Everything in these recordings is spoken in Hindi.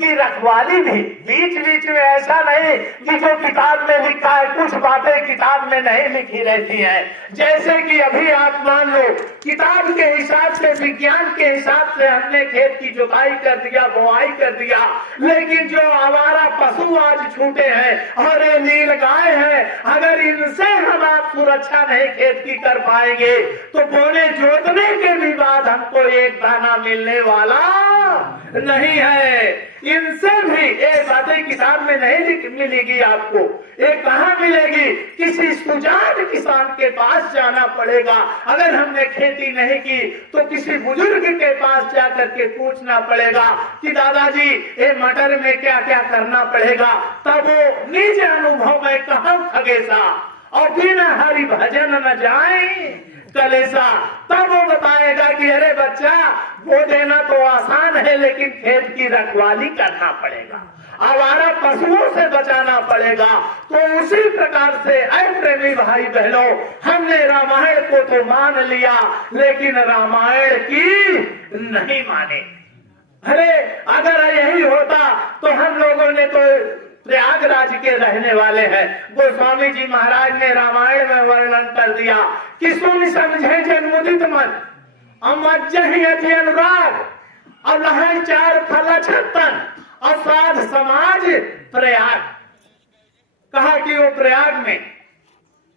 उसकी रखवाली भी। बीच बीच में ऐसा नहीं कि जो किताब में लिखा है कुछ बातें किताब में नहीं लिखी रहती हैं। जैसे कि अभी आप मान लो किताब के हिसाब से, विज्ञान के हिसाब से हमने खेत की जुताई कर दिया, बुआई कर दिया, लेकिन जो आवारा पशु आज छूटे हैं और ये नील गाय है, अगर इनसे हम आप सुरक्षा नहीं खेत की कर पाएंगे तो बोने जोतने के भी बाद हमको एक दाना मिलने वाला नहीं है। इनसे भी ये बातें किताब में नहीं मिलेगी आपको। ये कहाँ मिलेगी? किसी सुजान किसान के पास जाना पड़ेगा। अगर हमने खेती नहीं की तो किसी बुजुर्ग के पास जाकर के पूछना पड़ेगा कि दादाजी ये मटर में क्या क्या करना पड़ेगा। तब वो निज अनुभव में कहूं खगेसा और बिना हरि भजन न जाए कलेसा, तब वो बताएगा कि अरे बच्चा वो देना तो आसान है लेकिन खेत की रखवाली करना पड़ेगा, आवारा पशुओं से बचाना पड़ेगा। तो उसी प्रकार से ऐ प्रेमी भाई बहनों, हमने रामायण को तो मान लिया लेकिन रामायण की नहीं माने। अरे अगर यही होता तो हम लोगों ने तो प्रयागराज के रहने वाले हैं। गोस्वामी जी महाराज ने रामायण में वर्णन कर दिया कि सुन समझे जन्मुदित मन अमज्जहि अति अनुराग और लहर चार फल छत्तन और साध समाज प्रयाग। कहा कि वो प्रयाग में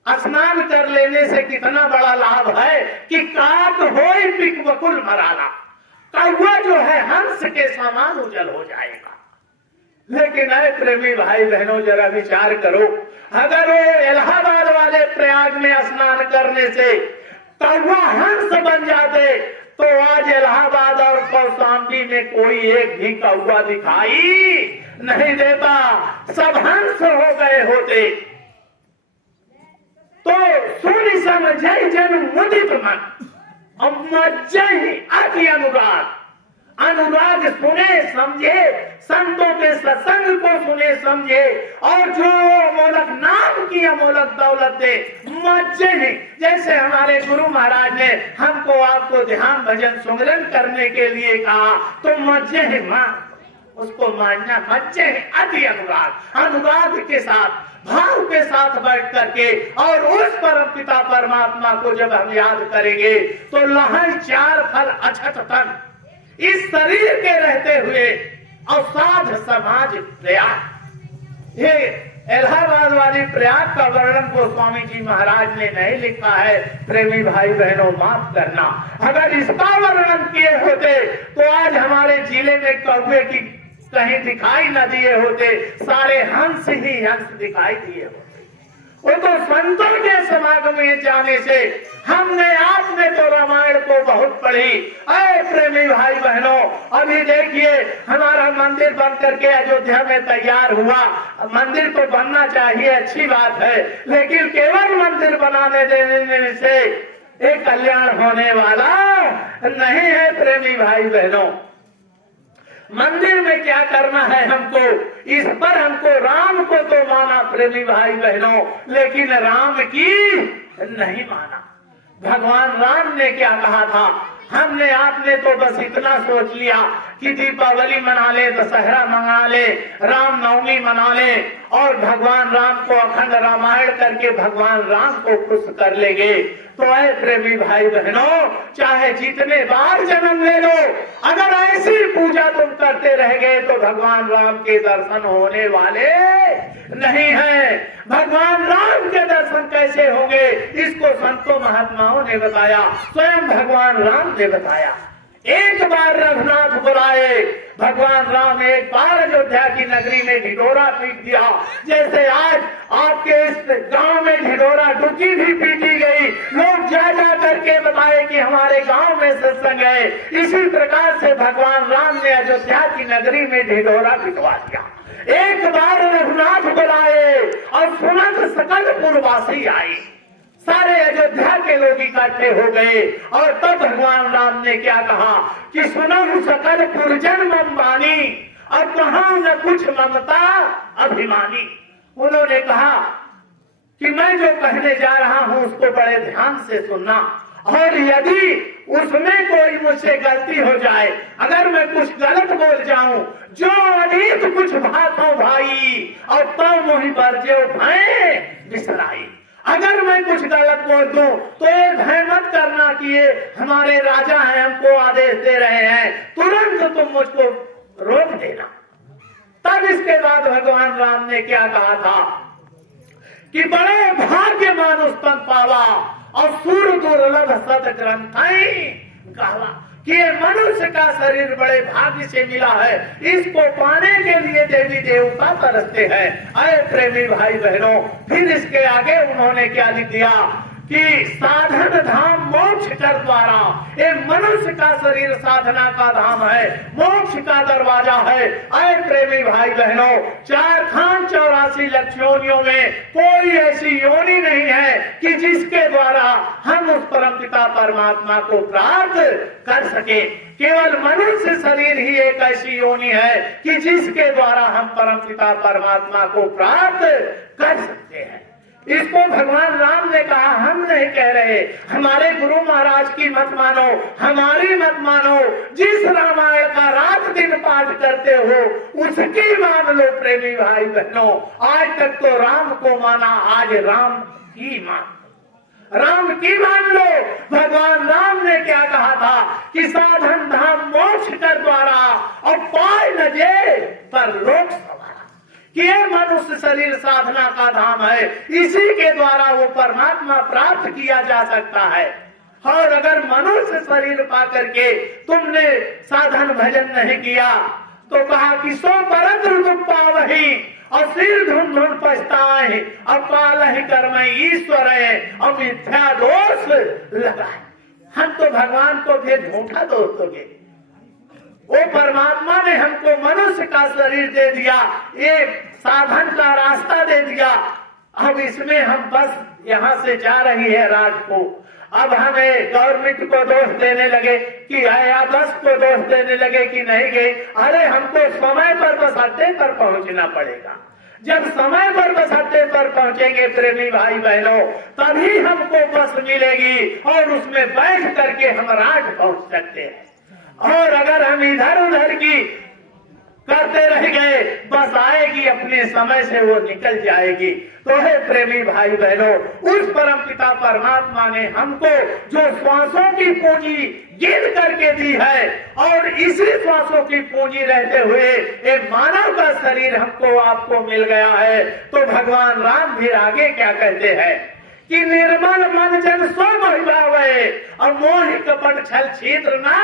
स्नान कर लेने से कितना बड़ा लाभ है कि काक होई पिक बकुल मराला, कौवा जो है हंस के समान उजल हो जाएगा। लेकिन ऐ प्रेमी भाई बहनों जरा विचार करो, अगर वो इलाहाबाद वाले प्रयाग में स्नान करने से कौवा हंस बन जाते तो आज इलाहाबाद और कौशाम्बी में कोई एक भी कौवा दिखाई नहीं देता, सब हंस हो गए होते। तो सुन समझे जन मुदित मन अमज्जहि अति अनुराग। अनुराग सुने समझे, संतों के सत्संग को सुने समझे और जो अमोलक नाम की अमोलक दौलत दे मज्जे ही। जैसे हमारे गुरु महाराज ने हमको आपको ध्यान भजन सुमिरन करने के लिए कहा तो मज्जे ही मां उसको मानना। मज्जे ही अति अनुराग, अनुराग के साथ भाव के साथ बैठ करके और उस परम पिता परमात्मा को जब हम याद करेंगे तो लहर चार फल अछत तन, इस शरीर के रहते हुए और साध समाज प्रयाग। ये इलाहाबाद वाली प्रयाग का वर्णन गोस्वामी जी महाराज ने नहीं लिखा है। प्रेमी भाई बहनों माफ करना, अगर इसका वर्णन किए होते तो आज हमारे जिले में कौवे की कहीं दिखाई न दिए होते, सारे हंस ही हंस दिखाई दिए होते। वो तो संतों के समागम में जाने से हमने आपने तो रामायण को बहुत पढ़ी। अरे प्रेमी भाई बहनों, अभी देखिए हमारा मंदिर बन करके अयोध्या में तैयार हुआ। मंदिर तो बनना चाहिए, अच्छी बात है, लेकिन केवल मंदिर बनाने देने से एक कल्याण होने वाला नहीं है। प्रेमी भाई बहनों, मंदिर में क्या करना है हमको, इस पर हमको राम को तो माना प्रेमी भाई बहनों, लेकिन राम की नहीं माना। भगवान राम ने क्या कहा था, हमने आपने तो बस इतना सोच लिया कि दीपावली मना ले, दशहरा मना ले, राम नवमी मना ले और भगवान राम को अखंड रामायण करके भगवान राम को खुश कर लेंगे। तो ऐ प्रेमी भाई बहनों, चाहे जितने बार जन्म ले लो, अगर ऐसी पूजा तुम करते रह गए तो भगवान राम के दर्शन होने वाले नहीं है। भगवान राम के दर्शन कैसे होंगे, इसको संतों महात्माओं ने बताया, स्वयं भगवान राम ने बताया। एक बार रघुनाथ बुलाए, भगवान राम एक बार अयोध्या की नगरी में ढिढोरा पीट दिया। जैसे आज आपके इस गांव में ढिढोरा डुकी भी पीटी गई, लोग जा जा करके बताए कि हमारे गांव में सत्संग है, इसी प्रकार से भगवान राम ने अयोध्या की नगरी में ढिढोरा पिटवा दिया। एक बार रघुनाथ बुलाए और सुनत सकल पुरवासी आए, सारे अयोध्या के लोग इकट्ठे हो गए और तब भगवान राम ने क्या कहा कि सुनो सकल पुरजन ममबानी और कहा न कुछ ममता अभिमानी। उन्होंने कहा कि मैं जो कहने जा रहा हूं उसको बड़े ध्यान से सुनना और यदि उसमें कोई मुझसे गलती हो जाए, अगर मैं कुछ गलत बोल जाऊं, जो अनीत कुछ भातो भाई और तो मोहि बरजे भय बिसराई। अगर मैं कुछ गलत बोल दूं तो ये भय मत करना कि ये हमारे राजा हैं, हमको आदेश दे रहे हैं, तुरंत तुम मुझको रोक देना। तब इसके बाद भगवान राम ने क्या कहा था कि बड़े भाग्य मानुष तन पावा और सूर दुर्लभ सत ग्रंथ कहा कि ये मनुष्य का शरीर बड़े भाग्य से मिला है, इसको पाने के लिए देवी देवता तरसते हैं। अरे प्रेमी भाई बहनों, फिर इसके आगे उन्होंने क्या लिख दिया कि साधन धाम मोक्ष कर द्वारा। ये मनुष्य का शरीर साधना का धाम है, मोक्ष का दरवाजा है। अरे प्रेमी भाई बहनों, 4,84 योनियों में कोई ऐसी योनि नहीं है कि जिसके द्वारा हम उस परमपिता परमात्मा को प्राप्त कर सके। केवल मनुष्य शरीर ही एक ऐसी योनि है कि जिसके द्वारा हम परमपिता परमात्मा को प्राप्त कर सकते हैं। इसको भगवान राम ने कहा, हम नहीं कह रहे। हमारे गुरु महाराज की मत मानो, हमारी मत मानो। जिस रामायण का रात दिन पाठ करते हो उसकी मान लो प्रेमी भाई बहनों। आज तक तो राम को माना, आज राम की मान, राम की मान लो। भगवान राम ने क्या कहा था कि साधन धाम मोक्ष कर द्वारा और पाय न जे पर लोक सवारा, कि ये मनुष्य शरीर साधना का धाम है, इसी के द्वारा वो परमात्मा प्राप्त किया जा सकता है। और अगर मनुष्य शरीर पा करके तुमने साधन भजन नहीं किया तो कहा कि सो परत दुख पावही और सिर धुन धुन पछताए और पालहि कर्म ईश्वर और मिथ्या दोष लगाए। हम तो भगवान को फिर झूठा दोष दोगे। वो परमात्मा ने हमको मनुष्य का शरीर दे दिया, एक साधन का रास्ता दे दिया। अब इसमें हम बस यहाँ से जा रही है राज को। अब हमें गवर्नमेंट को दोष देने लगे कि आया, बस को दोष देने लगे कि नहीं गई। अरे हमको समय पर बस अड्डे पर पहुंचना पड़ेगा। जब समय पर बस अड्डे पर पहुंचेंगे प्रेमी भाई बहनों, तभी हमको बस मिलेगी और उसमें बैठ करके हम राज पहुंच सकते हैं। और अगर हम इधर उधर की करते रह गए, बस आएगी अपने समय से वो निकल जाएगी। तो है प्रेमी भाई बहनों, उस परम पिता परमात्मा ने हमको जो श्वासों की पूंजी गिन करके दी है और इसी श्वासों की पूंजी रहते हुए एक मानव का शरीर हमको आपको मिल गया है। तो भगवान राम भी आगे क्या कहते हैं कि निर्मल मन जन सो भावे और मोहि कपट छल छिद्र ना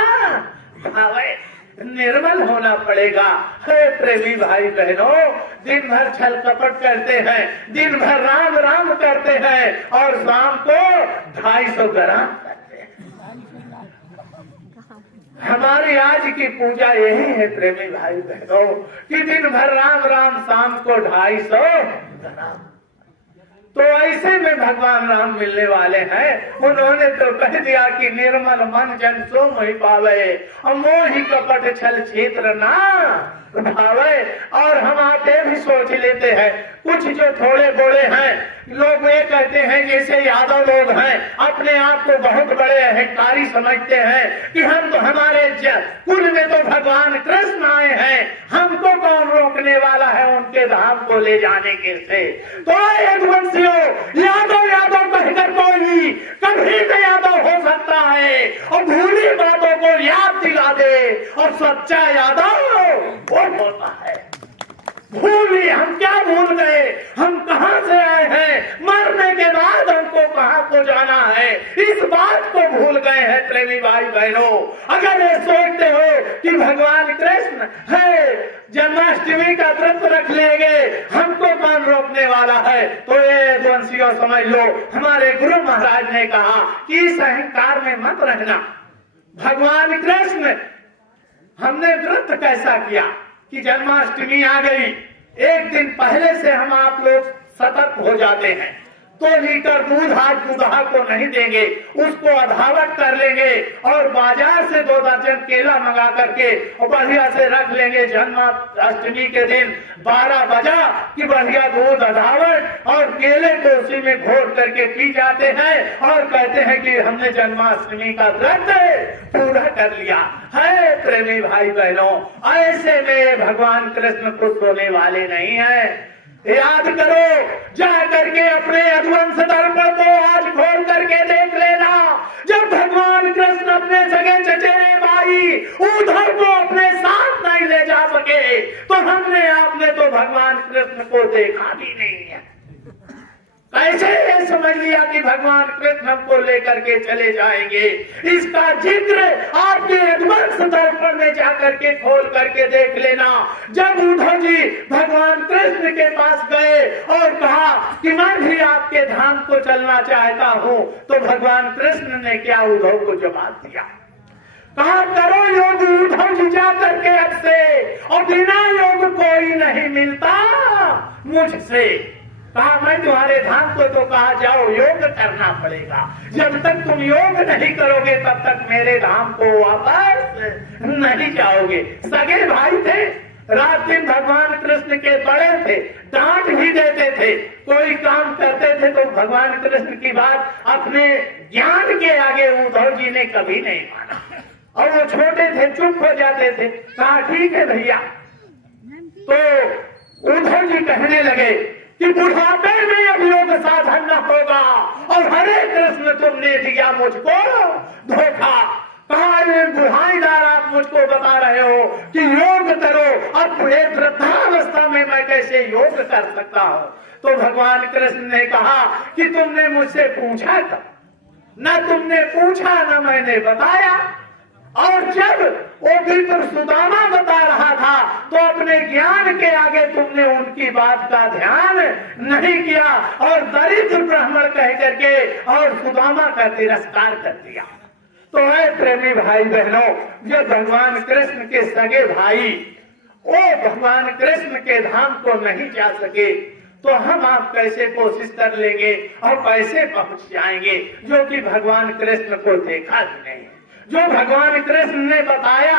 भावे। निर्मल होना पड़ेगा। हे प्रेमी भाई बहनों, दिन भर छल कपट करते हैं, दिन भर राम राम करते हैं और शाम को 250 ग्राम करते हैं। हमारी आज की पूजा यही है प्रेमी भाई बहनों कि दिन भर राम राम, शाम को 250 ग्राम। तो ऐसे में भगवान राम मिलने वाले हैं। उन्होंने तो कह दिया कि निर्मल मन जन सो मोहि पावे और मोहि कपट छल छिद्र ना भावे। और हम आप ये भी सोच लेते हैं, कुछ जो थोड़े बोले हैं लोग ये कहते हैं, जैसे यादव लोग हैं, अपने आप को बहुत बड़े अहंकारी समझते हैं कि हम तो हमारे कुल में तो भगवान कृष्ण आए हैं, हमको कौन रोकने वाला है उनके धाम को ले जाने के से। तो यदुवंशियों, यादव कहकर कोई कभी भी यादव हो सकता है और भूली बातों को याद दिला दे, और सच्चा यादव वो होता है। भूली, हम क्या भूल गए, हम कहां से आए हैं, मरने के बाद हमको कहां को जाना है, इस बात को भूल गए हैं प्रेमी भाई बहनों। अगर ये सोचते हो कि भगवान कृष्ण है, जन्माष्टमी का व्रत रख लेंगे, हमको कौन रोकने वाला है, तो ये वंशियों समझ लो, हमारे गुरु महाराज ने कहा कि इस अहंकार में मत रहना। भगवान कृष्ण, हमने व्रत कैसा किया कि जन्माष्टमी आ गई, एक दिन पहले से हम आप लोग सतर्क हो जाते हैं। 2 लीटर दूध आज दूल्हा को नहीं देंगे, उसको अधावट कर लेंगे और बाजार से 2 दर्जन केला मंगा करके और बढ़िया से रख लेंगे। जन्माष्टमी के दिन 12 बजा कि बढ़िया दूध अधावट और केले को उसी में घोर करके पी जाते हैं और कहते हैं कि हमने जन्माष्टमी का व्रत पूरा कर लिया है। प्रेमी भाई बहनों, ऐसे में भगवान कृष्ण खुश होने वाले नहीं है। याद करो, जा करके अपने यदुवंश दर्पण को आज खोल करके देख लेना। जब भगवान कृष्ण अपने सगे चचेरे भाई उद्धव को अपने साथ नहीं ले जा सके तो हमने आपने तो भगवान कृष्ण को देखा भी नहीं है। कैसे ये समझ लिया कि भगवान कृष्ण हमको लेकर के चले जाएंगे? इसका जिक्र आपके यदुवंश दर्पण में जाकर के खोल करके देख लेना। जब उद्धव जी भगवान कृष्ण के पास गए और कहा कि मैं भी आपके धाम को चलना चाहता हूँ, तो भगवान कृष्ण ने क्या उद्धव को जवाब दिया? कहा, करो योग उद्धव जी जा करके अब से, और बिना योग कोई नहीं मिलता मुझसे। कहा, मैं तुम्हारे धाम को तो कहा जाओ, योग करना पड़ेगा। जब तक तुम योग नहीं करोगे तब तक मेरे धाम को वापस नहीं जाओगे। सगे भाई थे, रात दिन भगवान कृष्ण के बड़े थे, डांट भी देते थे। कोई काम करते थे तो भगवान कृष्ण की बात अपने ज्ञान के आगे उद्धव जी ने कभी नहीं माना और वो छोटे थे, चुप हो जाते थे। कहा, ठीक है भैया। तो उद्धव जी कहने लगे कि बुढ़ापे में अब योग साधन न होगा और हरे कृष्ण तुमने दिया मुझको धोखा। कहा, बुढ़ाईदार आप मुझको बता रहे हो कि योग करो, अब वृद्धावस्था में मैं कैसे योग कर सकता हूँ? तो भगवान कृष्ण ने कहा कि तुमने मुझसे पूछा था, न तुमने पूछा न मैंने बताया। और जब वो विप्र सुदामा बता रहा था तो अपने ज्ञान के आगे तुमने उनकी बात का ध्यान नहीं किया और दरिद्र ब्राह्मण कह करके और सुदामा का तिरस्कार कर दिया। तो है प्रेमी भाई बहनों, जो भगवान कृष्ण के सगे भाई वो भगवान कृष्ण के धाम को नहीं जा सके तो हम आप कैसे कोशिश कर लेंगे और कैसे पहुंच जाएंगे, जो कि भगवान कृष्ण को देखा भी नहीं। जो भगवान कृष्ण ने बताया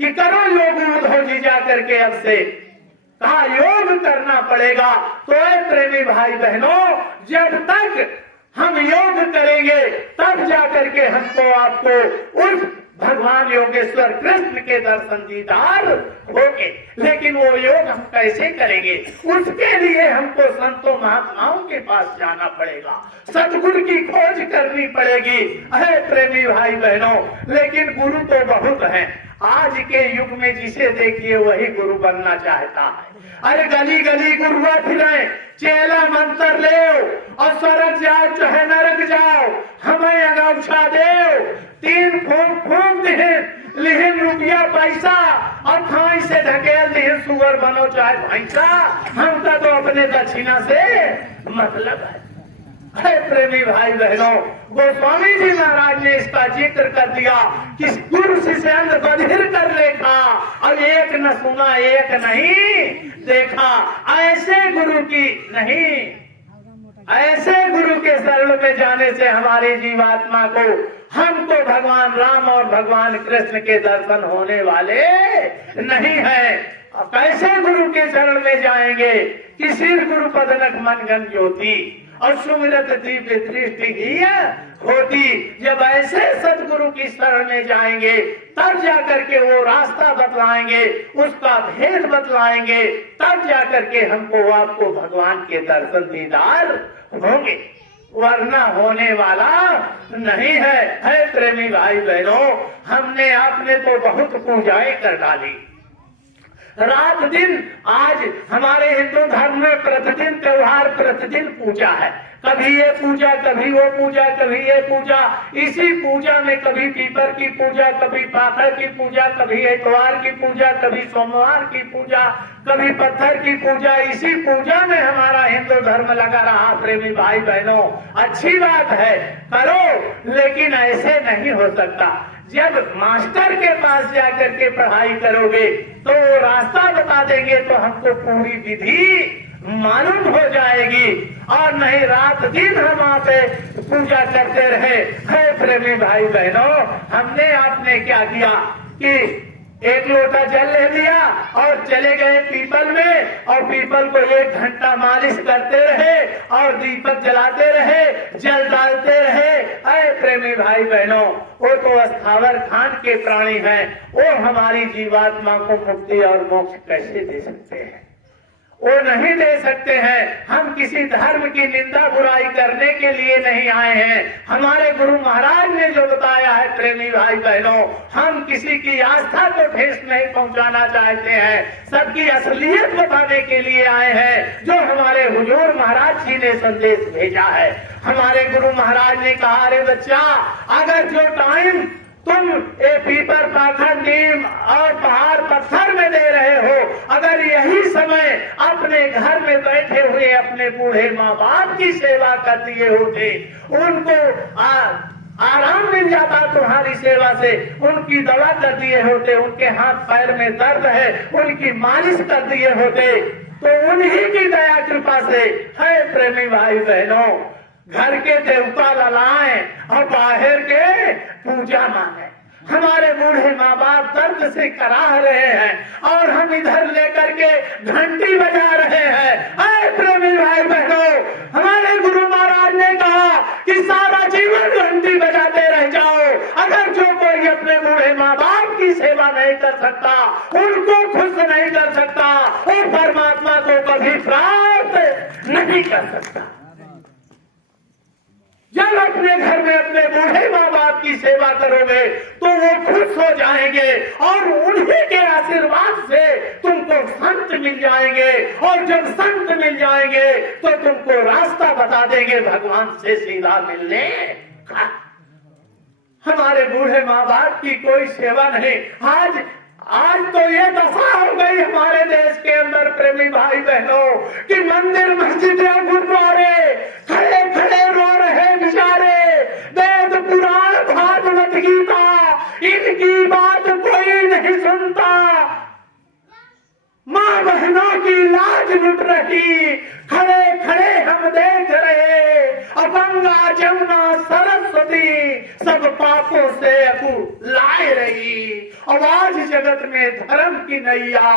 कि करो योग उद्धव जी जा करके अब से, कहा योग करना पड़ेगा। तो ऐ प्रेमी भाई बहनों, जब तक हम योग करेंगे तब जाकर के हमको आपको उस भगवान योगेश्वर कृष्ण के दर्शन दीदार होंगे। लेकिन वो योग हम कैसे करेंगे? उसके लिए हमको संतों महात्माओं के पास जाना पड़ेगा, सतगुरु की खोज करनी पड़ेगी। अरे प्रेमी भाई बहनों, लेकिन गुरु तो बहुत हैं। आज के युग में जिसे देखिए वही गुरु बनना चाहता है। अरे गली गली गुरुआ फिरे, चेला मंत्र ले और स्वर्ग जाओ चाहे नरक जाओ, हमें अगौछा दे, 3 फूंक लिहिन रुपया पैसा और खाई से ढकेल दिहिन, सुअर बनो चाहे भैंसा, हमका तो अपने दक्षिणा से मतलब है। है प्रेमी भाई बहनों, गोस्वामी जी महाराज ने इसका जिक्र कर दिया कि गुरु शिष्य बधिर कर लेखा और एक न सुना एक नहीं देखा। ऐसे गुरु की नहीं, ऐसे गुरु के शरण में जाने से हमारी जीवात्मा को हमको भगवान राम और भगवान कृष्ण के दर्शन होने वाले नहीं है। कैसे गुरु के शरण में जाएंगे? किसी गुरु पदनक मनगन ज्योति और सुमिरत दिव्य दृष्टि ही होती। जब ऐसे सदगुरु की शरण में जाएंगे तब जाकर के वो रास्ता बतलाएंगे, उसका भेद बतलाएंगे, तब जाकर के हमको आपको भगवान के दर्शन दीदार होंगे, वरना होने वाला नहीं है। है प्रेमी भाई बहनों, हमने आपने तो बहुत पूजाएं कर डाली, रात दिन। आज हमारे हिंदू धर्म में प्रतिदिन त्योहार, प्रतिदिन पूजा है। कभी ये पूजा, कभी वो पूजा, कभी ये पूजा। इसी पूजा में कभी पीपर की पूजा, कभी पाखड़ की पूजा, कभी इतवार की पूजा, कभी सोमवार की पूजा, कभी पत्थर की पूजा। इसी पूजा में हमारा हिंदू धर्म लगा रहा। प्रेमी भाई बहनों, अच्छी बात है, करो, लेकिन ऐसे नहीं हो सकता। जब मास्टर के पास जाकर के पढ़ाई करोगे तो वो रास्ता बता देंगे तो हमको पूरी विधि मालूम हो जाएगी, और नहीं रात दिन हम वहां पे पूजा करते रहे। है प्रेमी भाई बहनों, हमने आपने क्या किया कि एक लोटा जल ले लिया और चले गए पीपल में, और पीपल को 1 घंटा मालिश करते रहे और दीपक जलाते रहे, जल डालते रहे। अरे प्रेमी भाई बहनों, वो तो स्थावर खान के प्राणी हैं, वो हमारी जीवात्मा को मुक्ति और मोक्ष कैसे दे सकते हैं? वो नहीं दे सकते हैं। हम किसी धर्म की निंदा बुराई करने के लिए नहीं आए हैं। हमारे गुरु महाराज ने जो बताया है प्रेमी भाई बहनों, हम किसी की आस्था को ठेस नहीं पहुंचाना चाहते हैं, सबकी असलियत बताने के लिए आए हैं, जो हमारे हुजूर महाराज जी ने संदेश भेजा है। हमारे गुरु महाराज ने कहा, अरे बच्चा, अगर जो टाइम तुम एक पीपर पाखर नीम और पहाड़ पत्थर में दे रहे हो, अगर यही समय अपने घर में बैठे हुए अपने बूढ़े माँ बाप की सेवा कर दिए होते, उनको आराम मिल जाता तुम्हारी सेवा से, उनकी दवा कर दिए होते, उनके हाथ पैर में दर्द है उनकी मालिश कर दिए होते, तो उन्हीं की दया कृपा से है प्रेमी भाई बहनों, घर के देवता ललाएं और बाहर के पूजा मांगे। हमारे बूढ़े माँ बाप दर्द से कराह रहे हैं और हम इधर लेकर के घंटी बजा रहे हैं। ऐ प्रेमी भाई बहनों, हमारे गुरु महाराज ने कहा कि सारा जीवन घंटी बजाते रह जाओ। अगर जो कोई अपने बूढ़े माँ बाप की सेवा नहीं कर सकता, उनको खुश नहीं कर सकता, वो परमात्मा को कभी प्राप्त नहीं कर सकता। जब अपने घर में अपने बूढ़े माँ बाप की सेवा करोगे तो वो खुश हो जाएंगे और उन्हीं के आशीर्वाद से तुमको संत मिल जाएंगे, और जब संत मिल जाएंगे तो तुमको रास्ता बता देंगे भगवान से सीधा मिलने का। हमारे बूढ़े माँ बाप की कोई सेवा नहीं। आज तो ये दशा हो गई हमारे देश के अंदर प्रेमी भाई बहनों कि मंदिर मस्जिद गुरुद्वारे खड़े खड़े रो रहे बेचारे, वेद पुराण भागवत गीता इनकी बात कोई नहीं सुनता। माँ बहनों की लाज लुट रही, खड़े खड़े हम देख रहे, गंगा जमुना सरस्वती सब पापों से लाए रही। आवाज जगत में धर्म की नैया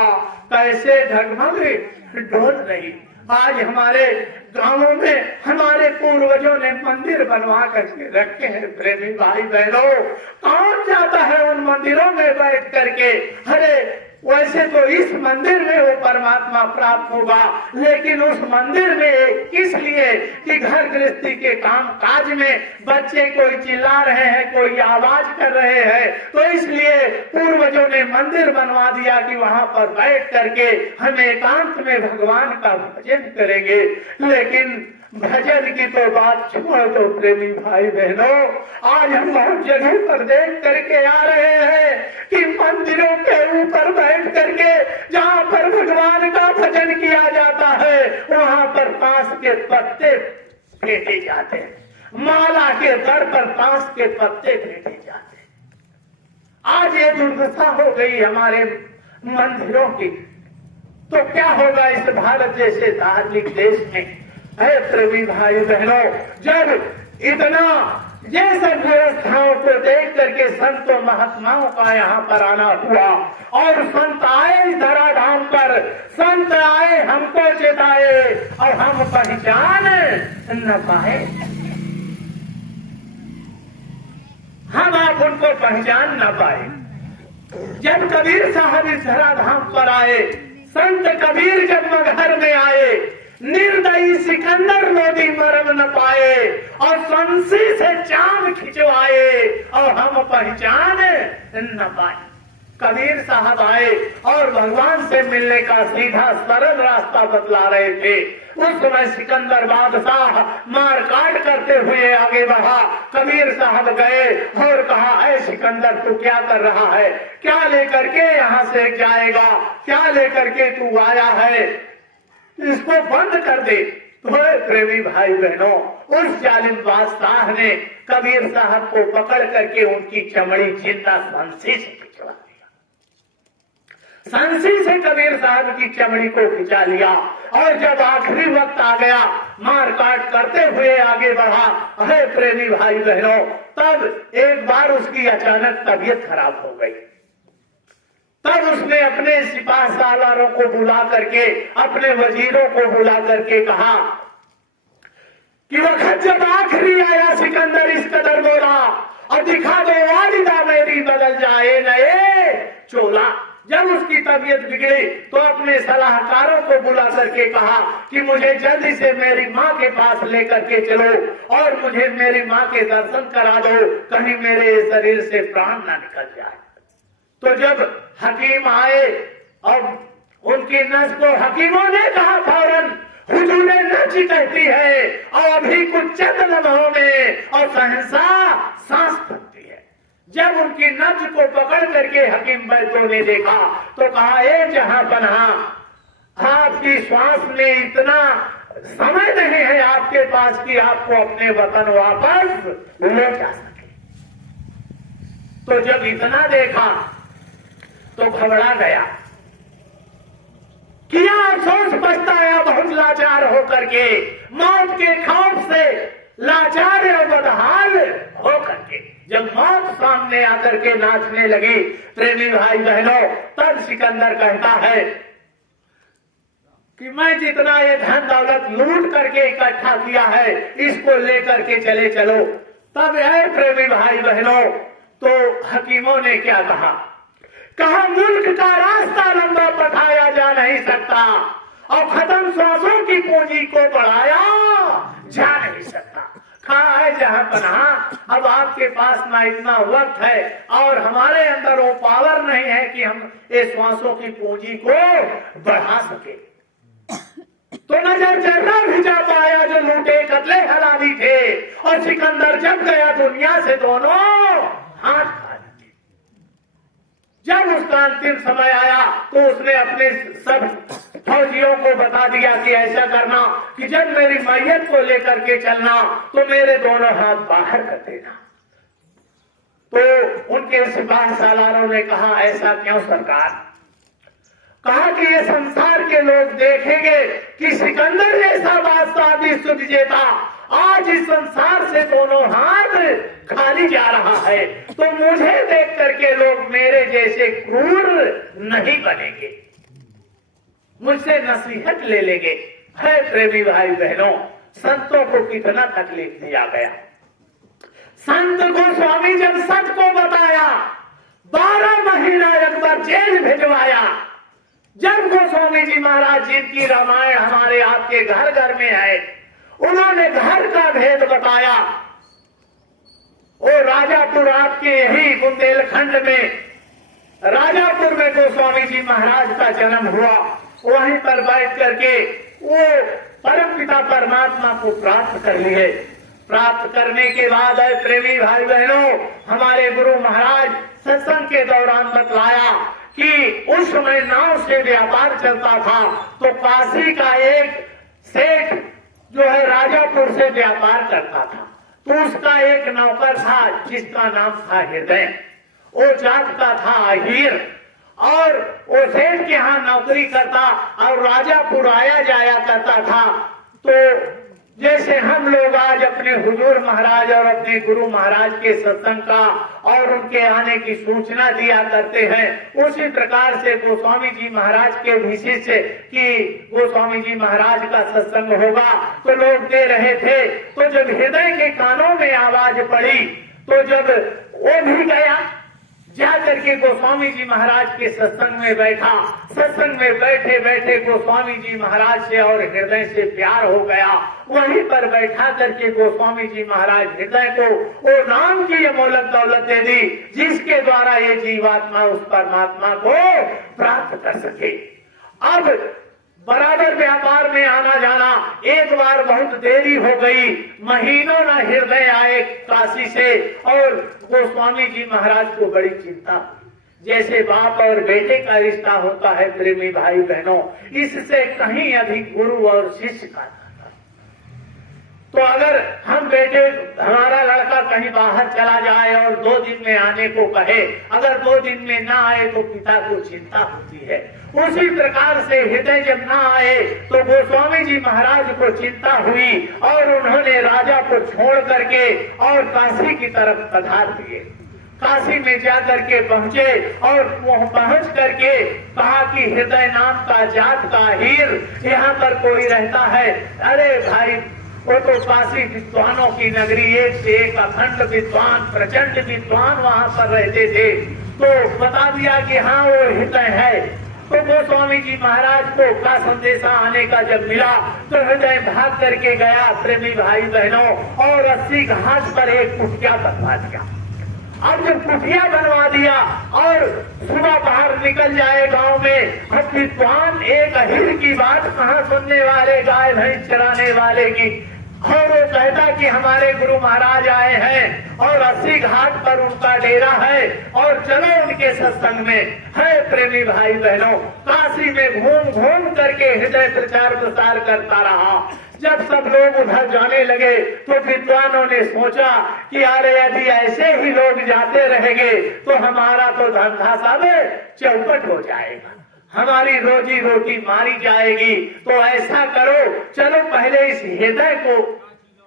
कैसे ढगमग डोल रही। आज हमारे गांवों में हमारे पूर्वजों ने मंदिर बनवा करके रखे हैं प्रेमी भाई बहनों, कौन जाता है उन मंदिरों में बैठ करके? अरे वैसे तो इस मंदिर में वो परमात्मा प्राप्त होगा, लेकिन उस मंदिर में इसलिए कि घर गृहस्थी के काम काज में बच्चे कोई चिल्ला रहे हैं, कोई आवाज कर रहे हैं, तो इसलिए पूर्वजों ने मंदिर बनवा दिया कि वहां पर बैठ करके हम एकांत में भगवान का भजन करेंगे। लेकिन भजन की तो बात छोड़ दो प्रेमी भाई बहनों, आज हम बहुत जगह पर देख करके आ रहे हैं कि मंदिरों के ऊपर बैठ करके जहाँ पर भगवान का भजन किया जाता है वहाँ पर बांस के पत्ते फेंके जाते हैं, माला के दर पर बांस के पत्ते फेंके जाते हैं। आज ये दुर्दशा हो गई हमारे मंदिरों की, तो क्या होगा इस भारत जैसे धार्मिक देश में? है प्रेमी भाई बहनों, जब इतना ये सब व्यवस्थाओं को देख करके संतों महात्माओं का यहाँ पर आना हुआ, और संत आए धराधाम पर, संत आए हमको चेताए और हम पहचान न पाए, हम आप उनको पहचान न पाए। जब कबीर साहब इस धराधाम पर आए, संत कबीर जब मगहर में आए, निर्दयी सिकंदर लोधी मरम न पाए और संसी से चांद खिंचवाए और हम पहचान न पाए। कबीर साहब आए और भगवान से मिलने का सीधा सरल रास्ता बतला रहे थे। उस समय सिकंदर बादशाह मार काट करते हुए आगे बढ़ा। कबीर साहब गए और कहा, ऐ सिकंदर तू क्या कर रहा है? क्या लेकर के यहाँ से जाएगा? क्या लेकर के तू आया है? इसको बंद कर दे। तो प्रेमी भाई बहनों, उस जालिम बादशाह ने कबीर साहब को पकड़ करके उनकी चमड़ी जिंदा फांसी से खिंचवा दिया। सांसी से कबीर साहब की चमड़ी को खिंचा लिया और जब आखिरी वक्त आ गया, मार काट करते हुए आगे बढ़ा। अरे प्रेमी भाई बहनों, तब एक बार उसकी अचानक तबीयत खराब हो गई। तब उसने अपने सिपाह सालारों को बुला करके, अपने वजीरों को बुला करके कहा कि वक्त जब आखिरी आया, सिकंदर इस कदर बोला और दिखा दो वालिदा मेरी बदल जाए नए चोला। जब उसकी तबीयत बिगड़ी तो अपने सलाहकारों को बुला करके कहा कि मुझे जल्दी से मेरी माँ के पास लेकर के चलो और मुझे मेरी माँ के दर्शन करा दो, कहीं मेरे शरीर से प्राण ना निकल जाए। तो जब हकीम आए और उनकी नस को हकीमों ने कहा फौरन, हुजूर नच कहती है और अभी कुछ चंद लम्हों में और शहंशाह सांस फंसती है। जब उनकी नब्ज को पकड़ करके हकीम बैदों ने देखा तो कहा, ए जहां पनाह, आपकी श्वास में इतना समय नहीं है आपके पास कि आपको अपने वतन वापस ले जा सके। तो जब इतना देखा तो घबरा गया, किया अफसोस पछताया बहुत लाचार होकर के, मौत के खौफ से लाचार और बदहाल होकर के। जब मौत सामने आकर के नाचने लगी, प्रेमी भाई बहनों, तब सिकंदर कहता है कि मैं जितना ये धन दौलत लूट करके इकट्ठा किया है, इसको लेकर के चले चलो। तब है प्रेमी भाई बहनों, तो हकीमों ने क्या कहा, मुल्क का रास्ता लंबा बढ़ाया जा नहीं सकता और खत्म श्वासों की पूंजी को बढ़ाया जा नहीं सकता। कहा है जहां पनाह, अब आपके पास ना इतना वक्त है और हमारे अंदर वो पावर नहीं है कि हम इस श्वासों की पूंजी को बढ़ा सके। तो नजर जर्रा भी जा पाया जो लूटे कतले हलाली थे, और सिकंदर जब गया दुनिया से दोनों हाथ। जब उसका अंतिम समय आया तो उसने अपने सब फौजियों को बता दिया कि ऐसा करना कि जब मेरी मैयत को लेकर के चलना तो मेरे दोनों हाथ बाहर कर देना। तो उनके सिपाही सालारों ने कहा, ऐसा क्यों सरकार? कहा कि ये संसार के लोग देखेंगे कि सिकंदर जैसा बादशाह विश्व विजेता आज इस संसार से दोनों हाथ खाली जा रहा है, तो मुझे देख करके लोग मेरे जैसे क्रूर नहीं बनेंगे, मुझसे नसीहत ले लेंगे। है प्रेमी भाई बहनों, संतों को कितना तकलीफ दिया गया। संत गोस्वामी जब सच को बताया, 12 महीना एक बार जेल भिजवाया। जब गोस्वामी जी महाराज जी की रामायण हमारे आपके घर घर में है, उन्होंने घर का भेद बताया। वो राजापुर आपके यही बुंदेलखंड में, राजापुर में गोस्वामी जी महाराज का जन्म हुआ। वहीं पर बैठ करके वो परमपिता परमात्मा को प्राप्त कर लिए। प्राप्त करने के बाद प्रेमी भाई बहनों, हमारे गुरु महाराज सत्संग के दौरान बतलाया कि उस समय नाव से व्यापार चलता था। तो काशी का एक सेठ जो है राजापुर से व्यापार करता था, तो उसका एक नौकर था जिसका नाम था हृदय। वो जात का था अहीर और वो सेठ के यहाँ नौकरी करता और राजापुर आया जाया करता था। तो जैसे हम लोग आज अपने हुजूर महाराज और अपने गुरु महाराज के सत्संग का और उनके आने की सूचना दिया करते हैं, उसी प्रकार से गोस्वामी जी महाराज के विशेष कि गोस्वामी जी महाराज का सत्संग होगा तो लोग दे रहे थे। तो जब हृदय के कानों में आवाज पड़ी तो जब वो भी गया, जा करके गोस्वामी जी महाराज के सत्संग में बैठा। सत्संग में बैठे बैठे गोस्वामी जी महाराज से और हृदय से प्यार हो गया। वहीं पर बैठा करके गोस्वामी जी महाराज हृदय को वो नाम की अमोलक दौलत दे दी जिसके द्वारा ये जीवात्मा उस परमात्मा को प्राप्त कर सके। अब बराबर व्यापार में आना जाना, एक बार बहुत देरी हो गई, महीनों न हृदय आए काशी से और गोस्वामी जी महाराज को बड़ी चिंता हुई। जैसे बाप और बेटे का रिश्ता होता है प्रेमी भाई बहनों, इससे कहीं अधिक गुरु और शिष्य का था। तो अगर हम बेटे, हमारा लड़का कहीं बाहर चला जाए और 2 दिन में आने को कहे, अगर 2 दिन में ना आए तो पिता को चिंता होती है। उसी प्रकार से हृदय जब ना आए तो गोस्वामी जी महाराज को चिंता हुई और उन्होंने राजा को छोड़ करके और काशी की तरफ पधार दिए। काशी में जाकर के पहुंचे और पहुंच करके कहा कि हृदय नाम का जात का हीर यहाँ पर कोई रहता है। अरे भाई, वो तो काशी विद्वानों की नगरी, एक से एक अखंड विद्वान, प्रचंड विद्वान वहां पर रहते थे। तो बता दिया कि हाँ वो हृदय है। तो गोस्वामी जी महाराज को का संदेशा आने का जब मिला तो हृदय भाग करके गया प्रेमी भाई बहनों और 80 घाट पर एक कुटिया बनवा दिया। अब जब कुटिया बनवा दिया और सुबह बाहर निकल जाए गांव में, अब विद्वान एक अहिर की बात कहाँ सुनने वाले, गाय भैंस चराने वाले की। और वो कहता कि हमारे गुरु महाराज आए हैं और 80 घाट पर उनका डेरा है और चलो उनके सत्संग में। है प्रेमी भाई बहनों, काशी में घूम घूम करके हृदय प्रचार प्रसार करता रहा। जब सब लोग उधर जाने लगे तो विद्वानों ने सोचा कि अरे यदि ऐसे ही लोग जाते रहेंगे तो हमारा तो धंधा सब चौपट हो जाएगा, हमारी रोजी रोटी मारी जाएगी। तो ऐसा करो, चलो पहले इस हृदय को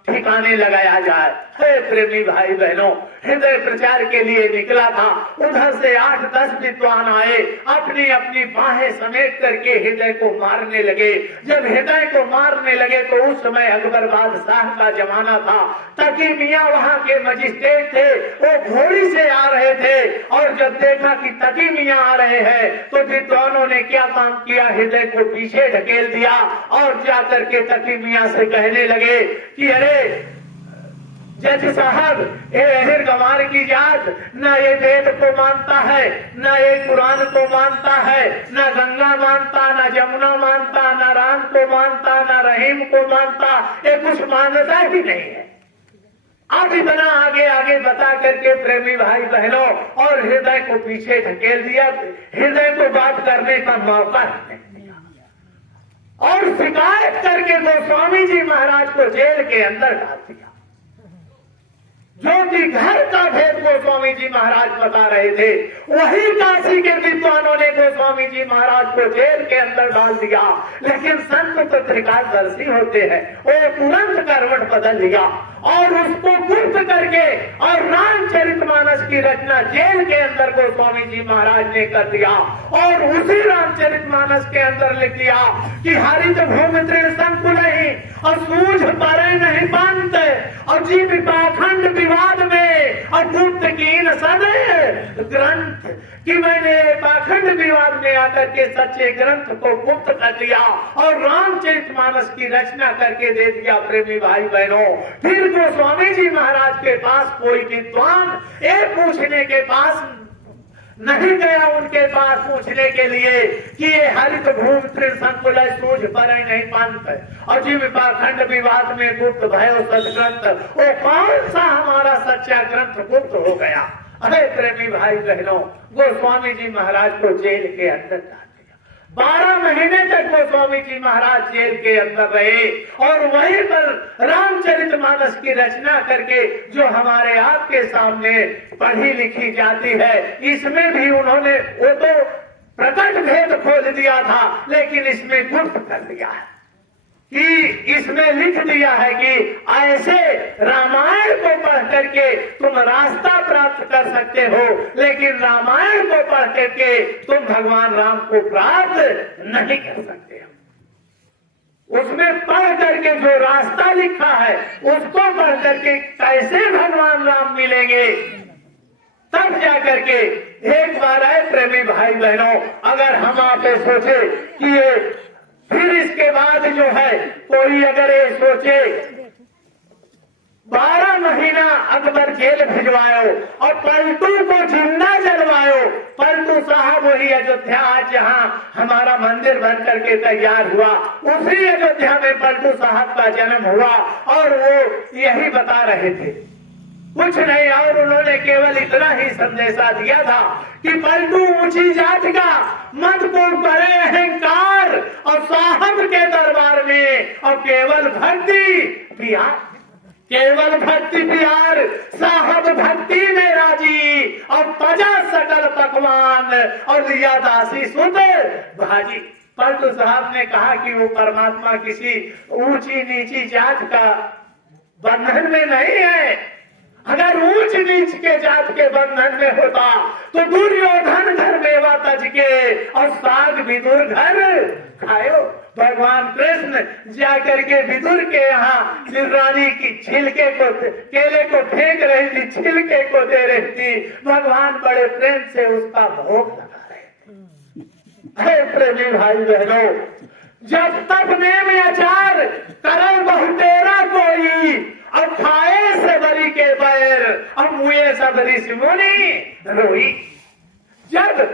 ठिकाने लगाया जाए। हे प्रेमी भाई बहनों, हृदय प्रचार के लिए निकला था। उधर से 8-10 विद्वान आए, अपनी अपनी बाहें समेट करके हृदय को मारने लगे। जब हृदय को मारने लगे तो उस समय अकबर बादशाह का जमाना था। तकी मियाँ वहाँ के मजिस्ट्रेट थे, वो घोड़ी से आ रहे थे और जब देखा कि तकी मियाँ आ रहे हैं तो विद्वानों ने क्या काम किया, हृदय को पीछे ढकेल दिया और जाकर के तकी मियाँ से कहने लगे कि अरे जज साहब, ये अहिर गंवार की जात न ये वेद को मानता है, न ये कुरान को मानता है, न गंगा मानता, न जमुना मानता, न राम को मानता, न रहीम को मानता, ये कुछ मानता ही नहीं है। अब इतना आगे आगे बता करके प्रेमी भाई बहनों और हृदय को पीछे ढकेल दिया, हृदय को बात करने का मौका नहीं दिया और शिकायत करके गोस्वामी जी महाराज को जेल के अंदर डाल दिया। जो कि घर का भेद गोस्वामी जी महाराज बता रहे थे, वही काशी के विद्वानों ने गोस्वामी जी महाराज को जेल के अंदर डाल दिया। लेकिन संत तो त्रिकालदर्शी होते हैं, वो तुरंत करवट बदल लिया और उसको गुप्त करके और रामचरितमानस की रचना जेल के अंदर गोस्वामी जी महाराज ने कर दिया। और उसी रामचरितमानस के अंदर लिख दिया कि हरित भूमि तृण संकुल नहीं और सूझ परे नहीं पंत और जीव पाखंड विवाद में और गुप्त कीन सदैव ग्रंथ, कि मैंने पाखंड विवाद में आकर के सच्चे ग्रंथ को गुप्त कर दिया और रामचरितमानस की रचना करके दे दिया। प्रेमी भाई बहनों, फिर गोस्वामी जी महाराज के पास कोई विद्वान एक पूछने के पास नहीं गया, उनके पास पूछने के लिए कि ये हरित भूमि तृण संकुल सूझ पर नहीं पंथ और जीव पाखंड विवाद में गुप्त भयो सदग्रंथ, वो कौन सा हमारा सच्चा ग्रंथ गुप्त हो गया। अरे प्रेमी भाई बहनों, गोस्वामी जी महाराज को जेल के अंदर डाल दिया। 12 महीने तक गोस्वामी जी महाराज जेल के अंदर रहे और वहीं पर रामचरितमानस की रचना करके जो हमारे आपके सामने पढ़ी लिखी जाती है, इसमें भी उन्होंने वो तो प्रकट भेद खोल दिया था, लेकिन इसमें गुप्त कर दिया है कि इसमें लिख दिया है कि ऐसे रामायण को पढ़ करके तुम रास्ता प्राप्त कर सकते हो, लेकिन रामायण को पढ़ करके तुम भगवान राम को प्राप्त नहीं कर सकते। उसमें पढ़ करके जो रास्ता लिखा है उसको पढ़ करके कैसे भगवान राम मिलेंगे, तब जा करके एक बार आए। प्रेमी भाई बहनों, अगर हम आप सोचे कि ये फिर इसके बाद जो है कोई अगर ये सोचे 12 महीना अकबर जेल भिजवायो और पलटू को जिंदा जलवायो। पलटू साहब वही अयोध्या आज जहाँ हमारा मंदिर बन करके तैयार हुआ, उसी अयोध्या में पलटू साहब का जन्म हुआ और वो यही बता रहे थे, कुछ नहीं। और उन्होंने केवल इतना ही संदेशा दिया था कि पलटू ऊंची जात का मत को करे अहंकार और साहब के दरबार में और केवल भक्ति प्रिया केवल भक्ति प्यार साहब भक्ति में राजी, और पजा सकल पकवान और लिया दासी सुध भाजी। पलटू साहब ने कहा कि वो परमात्मा किसी ऊंची नीची जात का बंधन में नहीं है। अगर ऊंच नीच के जात के बंधन में होता तो दुर्योधन घर मेवा तज के और साग विदुर घर खायो। भगवान कृष्ण जाकर के विदुर के यहाँ रानी की छिलके को, केले को फेंक रही थी, छिलके को दे रही थी। भगवान बड़े प्रेम से उसका भोग लगा रहे थे। प्रेमी भाई बहनों, जब तक नेम अचार करे बहुतेरा कोई, और खाए से बरी के बैर और मुए सब ऋषि मुनि रोई। जब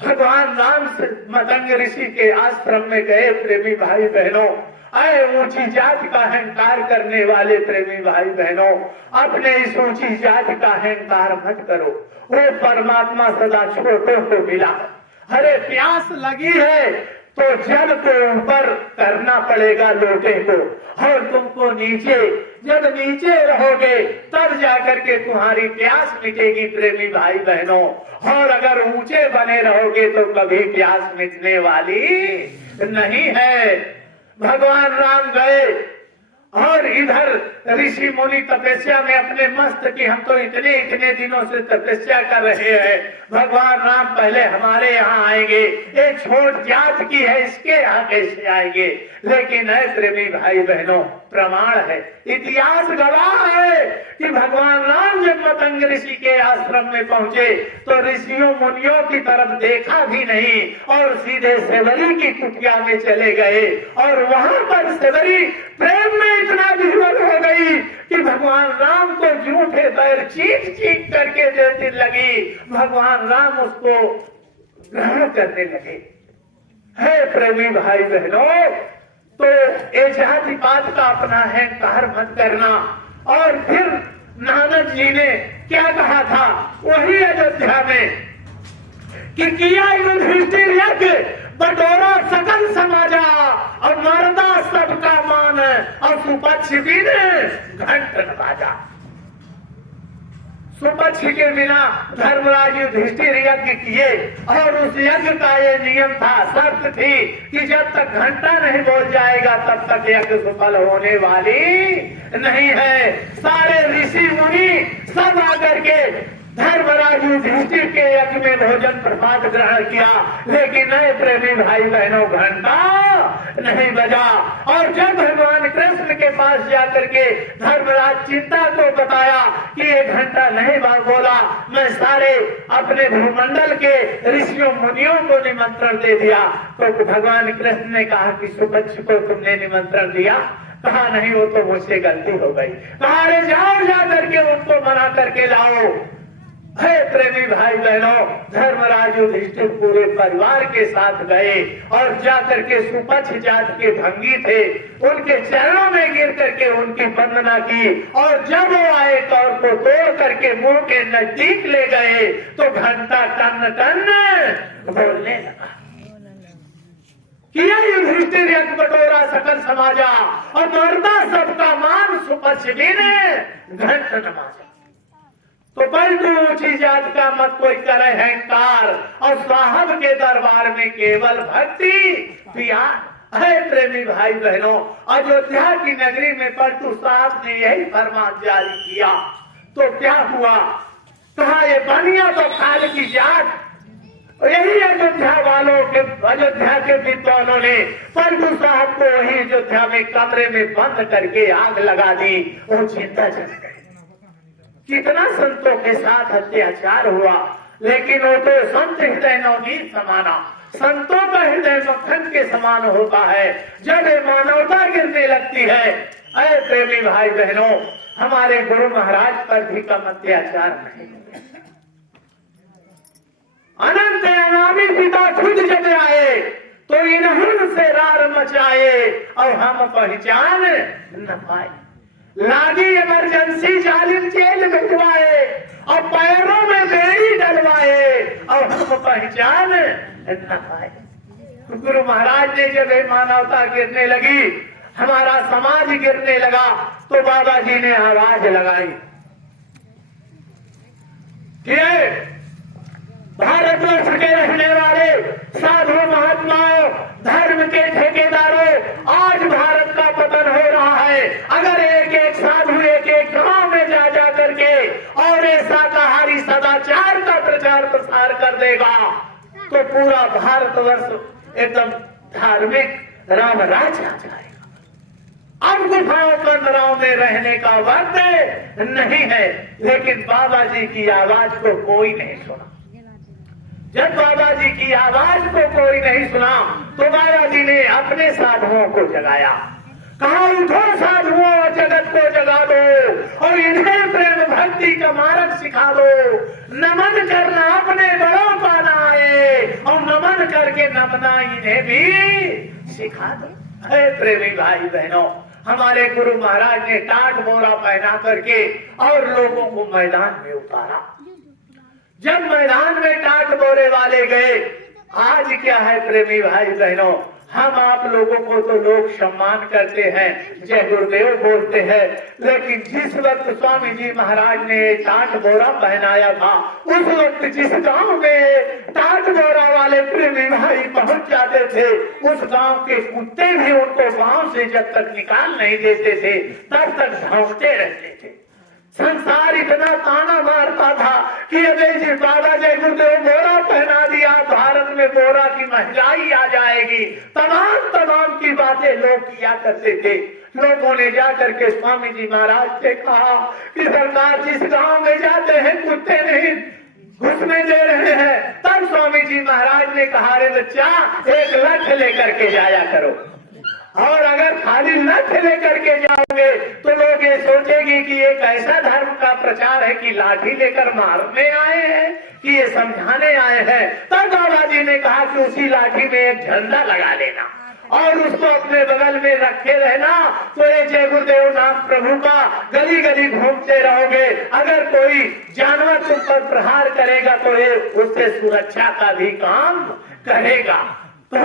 भगवान राम से मतंग ऋषि के आश्रम में गए, प्रेमी भाई बहनों, अरे ऊंची जाति का अहंकार करने वाले प्रेमी भाई बहनों, अपने इस ऊंची जाति का अहंकार मत करो। वो परमात्मा सदा छोटों को मिला। अरे प्यास लगी है तो जल को ऊपर करना पड़ेगा लोटे को, और तुमको नीचे, जब नीचे रहोगे तब जाकर के तुम्हारी प्यास मिटेगी प्रेमी भाई बहनों। और अगर ऊंचे बने रहोगे तो कभी प्यास मिटने वाली नहीं है। भगवान राम गए और इधर ऋषि मुनि तपस्या में अपने मस्त की, हम तो इतने इतने दिनों से तपस्या कर रहे हैं, भगवान राम पहले हमारे यहाँ आएंगे, ये छोट जात की है, इसके यहाँ कैसे आएंगे। लेकिन है प्रेमी भाई बहनों, प्रमाण है, इतिहास गवाह है कि भगवान राम जब मतंग ऋषि के आश्रम में पहुंचे तो ऋषियों मुनियों की तरफ देखा भी नहीं और सीधे सेवरी की कुटिया में चले गए। और वहां पर सेवरी प्रेम में इतना विह्वल हो गई कि भगवान राम को झूठे पैर चीख चीख करके देने लगी। भगवान राम उसको ग्रहण करने लगे। है प्रेमी भाई बहनों, तो ये जाति पात का अपना अहंकार मत करना। और फिर नानक जी ने क्या कहा था वही अयोध्या में कि किया युधिष्ठिर यज्ञ बटोरा सकल समाजा, और मर्दा सबका मान और सुपक्ष दिन घंट बाजा। सुपक्ष के बिना धर्मराज युधिष्ठिर यज्ञ किए, और उस यज्ञ का ये नियम था, शर्त थी कि जब तक घंटा नहीं बोल जाएगा तब तक यज्ञ सफल होने वाली नहीं है। सारे ऋषि मुनि सब आकर के धर्मराज युधिष्ठिर के यज्ञ में भोजन प्रसाद ग्रहण किया, लेकिन नए प्रेमी भाई बहनों घंटा नहीं बजा। और जब भगवान कृष्ण के पास जाकर के धर्मराज चिंता को बताया कि ये घंटा नहीं बोला, मैं सारे अपने भूमंडल के ऋषियों मुनियों को निमंत्रण दे दिया, तो भगवान कृष्ण ने कहा कि सुपक्ष को तुमने निमंत्रण दिया? कहा नहीं, वो तो मुझसे गलती हो गई। कहा अरे जाओ, जा करके उनको मना करके लाओ। है प्रेमी भाई बहनों, धर्मराज युधिष्ठिर पूरे परिवार के साथ गए और जाकर के सुपक्ष जात के भंगी थे उनके चरणों में गिर करके उनकी वंदना की। और जब वो आए कौर को तोड़ करके मुंह के नजदीक ले गए तो घंटा टन टन बोलने लगा। किया युधिष्ठिर यज्ञ बटोरा सकल समाजा, और मर्दा सबका मान सुपक्ष दिन घंट नमाजा। तो पलटू ऊंची जात का मत कोई करे अहंकार, और साहब के दरबार में केवल भक्ति प्यार। है प्रेमी भाई बहनों, अयोध्या की नगरी में पलटू साहब ने यही फरमान जारी किया तो क्या हुआ? कहा ये बनिया तो खाल की जात। यही अयोध्या वालों के, अयोध्या के विद्वानों ने पलटू साहब को वही अयोध्या में कमरे में बंद करके आग लगा दी। वो चिंता जल गई, कितना संतों के साथ अत्याचार हुआ, लेकिन वो तो संत हृदय नवनीत समाना, संतों का हृदय मक्खन के समान होता है जब ये मानवता गिरने लगती है। अरे प्रेमी भाई बहनों, हमारे गुरु महाराज पर भी कम अत्याचार नहीं। अनंत अनामी पिता खुद जब आए तो इन्हीं से रार मचाए, और हम पहचान न पाए। लागी इमरजेंसी जालिम जेल भिजवाए, और पैरों में बेड़ी डलवाए, और हम पहचान न पाए। गुरु महाराज ने जब मानवता गिरने लगी, हमारा समाज गिरने लगा, तो बाबा जी ने आवाज लगाई कि भारतवर्ष के रहने वाले साधु महात्माओं, धर्म के ठेकेदारों, आज भारत का पतन हो रहा है। अगर एक एक साधु एक एक गांव में जा जा करके और ये शाकाहारी सदाचार का प्रचार प्रसार कर देगा तो पूरा भारतवर्ष एकदम धार्मिक राम राज्य आ जाएगा। अब गुफाओं पंदराओं में रहने का वक्त नहीं है। लेकिन बाबा जी की आवाज को कोई नहीं सुना। जब बाबा जी की आवाज को कोई नहीं सुना तो बाबा जी ने अपने साधुओं को जगाया, कहा उठो साधुओं, जगत को जगा दो और इन्हें प्रेम भक्ति का मार्ग सिखा दो। नमन करना अपने बड़ों का ना आए और नमन करके नमना इन्हें भी सिखा दो। है प्रेमी भाई बहनों, हमारे गुरु महाराज ने टाट बोरा पहना करके और लोगों को मैदान में उतारा। जब मैदान में टाट बोरे वाले गए, आज क्या है प्रेमी भाई बहनों, हम आप लोगों को तो लोग सम्मान करते हैं, जय गुरुदेव बोलते हैं, लेकिन जिस वक्त स्वामी जी महाराज ने टाट बोरा पहनाया था, उस वक्त जिस गांव में टाट बोरा वाले प्रेमी भाई पहुंच जाते थे, उस गांव के कुत्ते भी उनको गांव से जब तक निकाल नहीं देते थे तब तक भौंकते रहते थे। संसार इतना ताना मारता था कि अजय जी बाबा जय गुरुदेव बोरा पहना दिया, भारत में बोरा की महंगाई आ जाएगी, तमाम की बातें लोग किया करते थे। लोगों ने जाकर के स्वामी जी महाराज से कहा कि सरकार जिस गांव में जाते हैं कुत्ते नहीं घुसने दे रहे हैं। तब स्वामी जी महाराज ने कहा, रे बच्चा एक लठ लेकर के जाया करो, और अगर खाली लठ लेकर के जाओगे तो लोग ये सोचेंगे कि एक ऐसा धर्म का प्रचार है कि लाठी लेकर मारने आए हैं कि ये समझाने आए हैं। तब बाबा जी ने कहा कि उसी लाठी में एक झंडा लगा लेना और उसको अपने बगल में रखे रहना, तो ये जय गुरुदेव नाम प्रभु का गली गली घूमते रहोगे। अगर कोई जानवर तुम पर प्रहार करेगा तो ये उससे सुरक्षा का भी काम करेगा। तो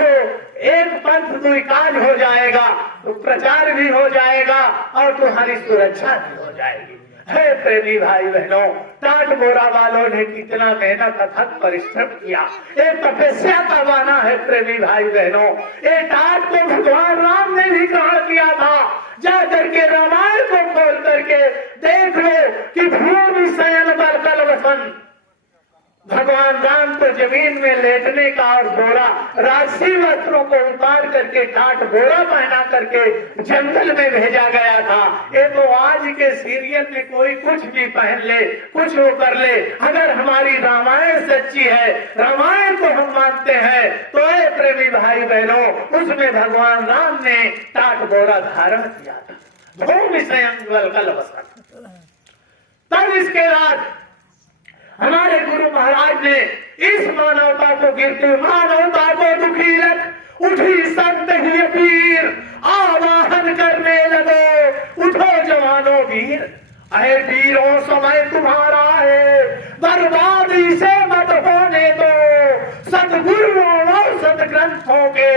एक पंथ द्विकाज हो जाएगा, तो प्रचार भी हो जाएगा और तुम्हारी सुरक्षा भी हो जाएगी। है प्रेमी भाई बहनों, टाट बोरा वालों ने कितना मेहनत अथक परिश्रम किया, ये तपस्या का बाना है प्रेमी भाई बहनों। ये टाट को भगवान राम ने भी ग्रहण किया था। जा करके रामायण को खोल करके देख लो कि भूमि शयन बलकल वसन, भगवान राम को जमीन में लेटने का और बोरा राजसी वस्त्रों को उतार करके टाट बोरा पहना करके जंगल में भेजा गया था। ये तो आज के सीरियल में कोई कुछ भी पहन ले, कुछ वो कर ले। अगर हमारी रामायण सच्ची है, रामायण को हम मानते हैं, तो ये प्रेमी भाई बहनों उसमें भगवान राम ने टाट बोरा धारण किया था। भूमि स्वयं कल वसन। तब इसके बाद हमारे गुरु महाराज ने इस मानवता को गिरती मानवता को दुखी रख उठी संत ही वीर, आवाहन करने लगो उठो जवानों वीर। अहे वीरों समय तुम्हारा है, बर्बादी से मत होने दो, सदगुरुओं और सदग्रंथों के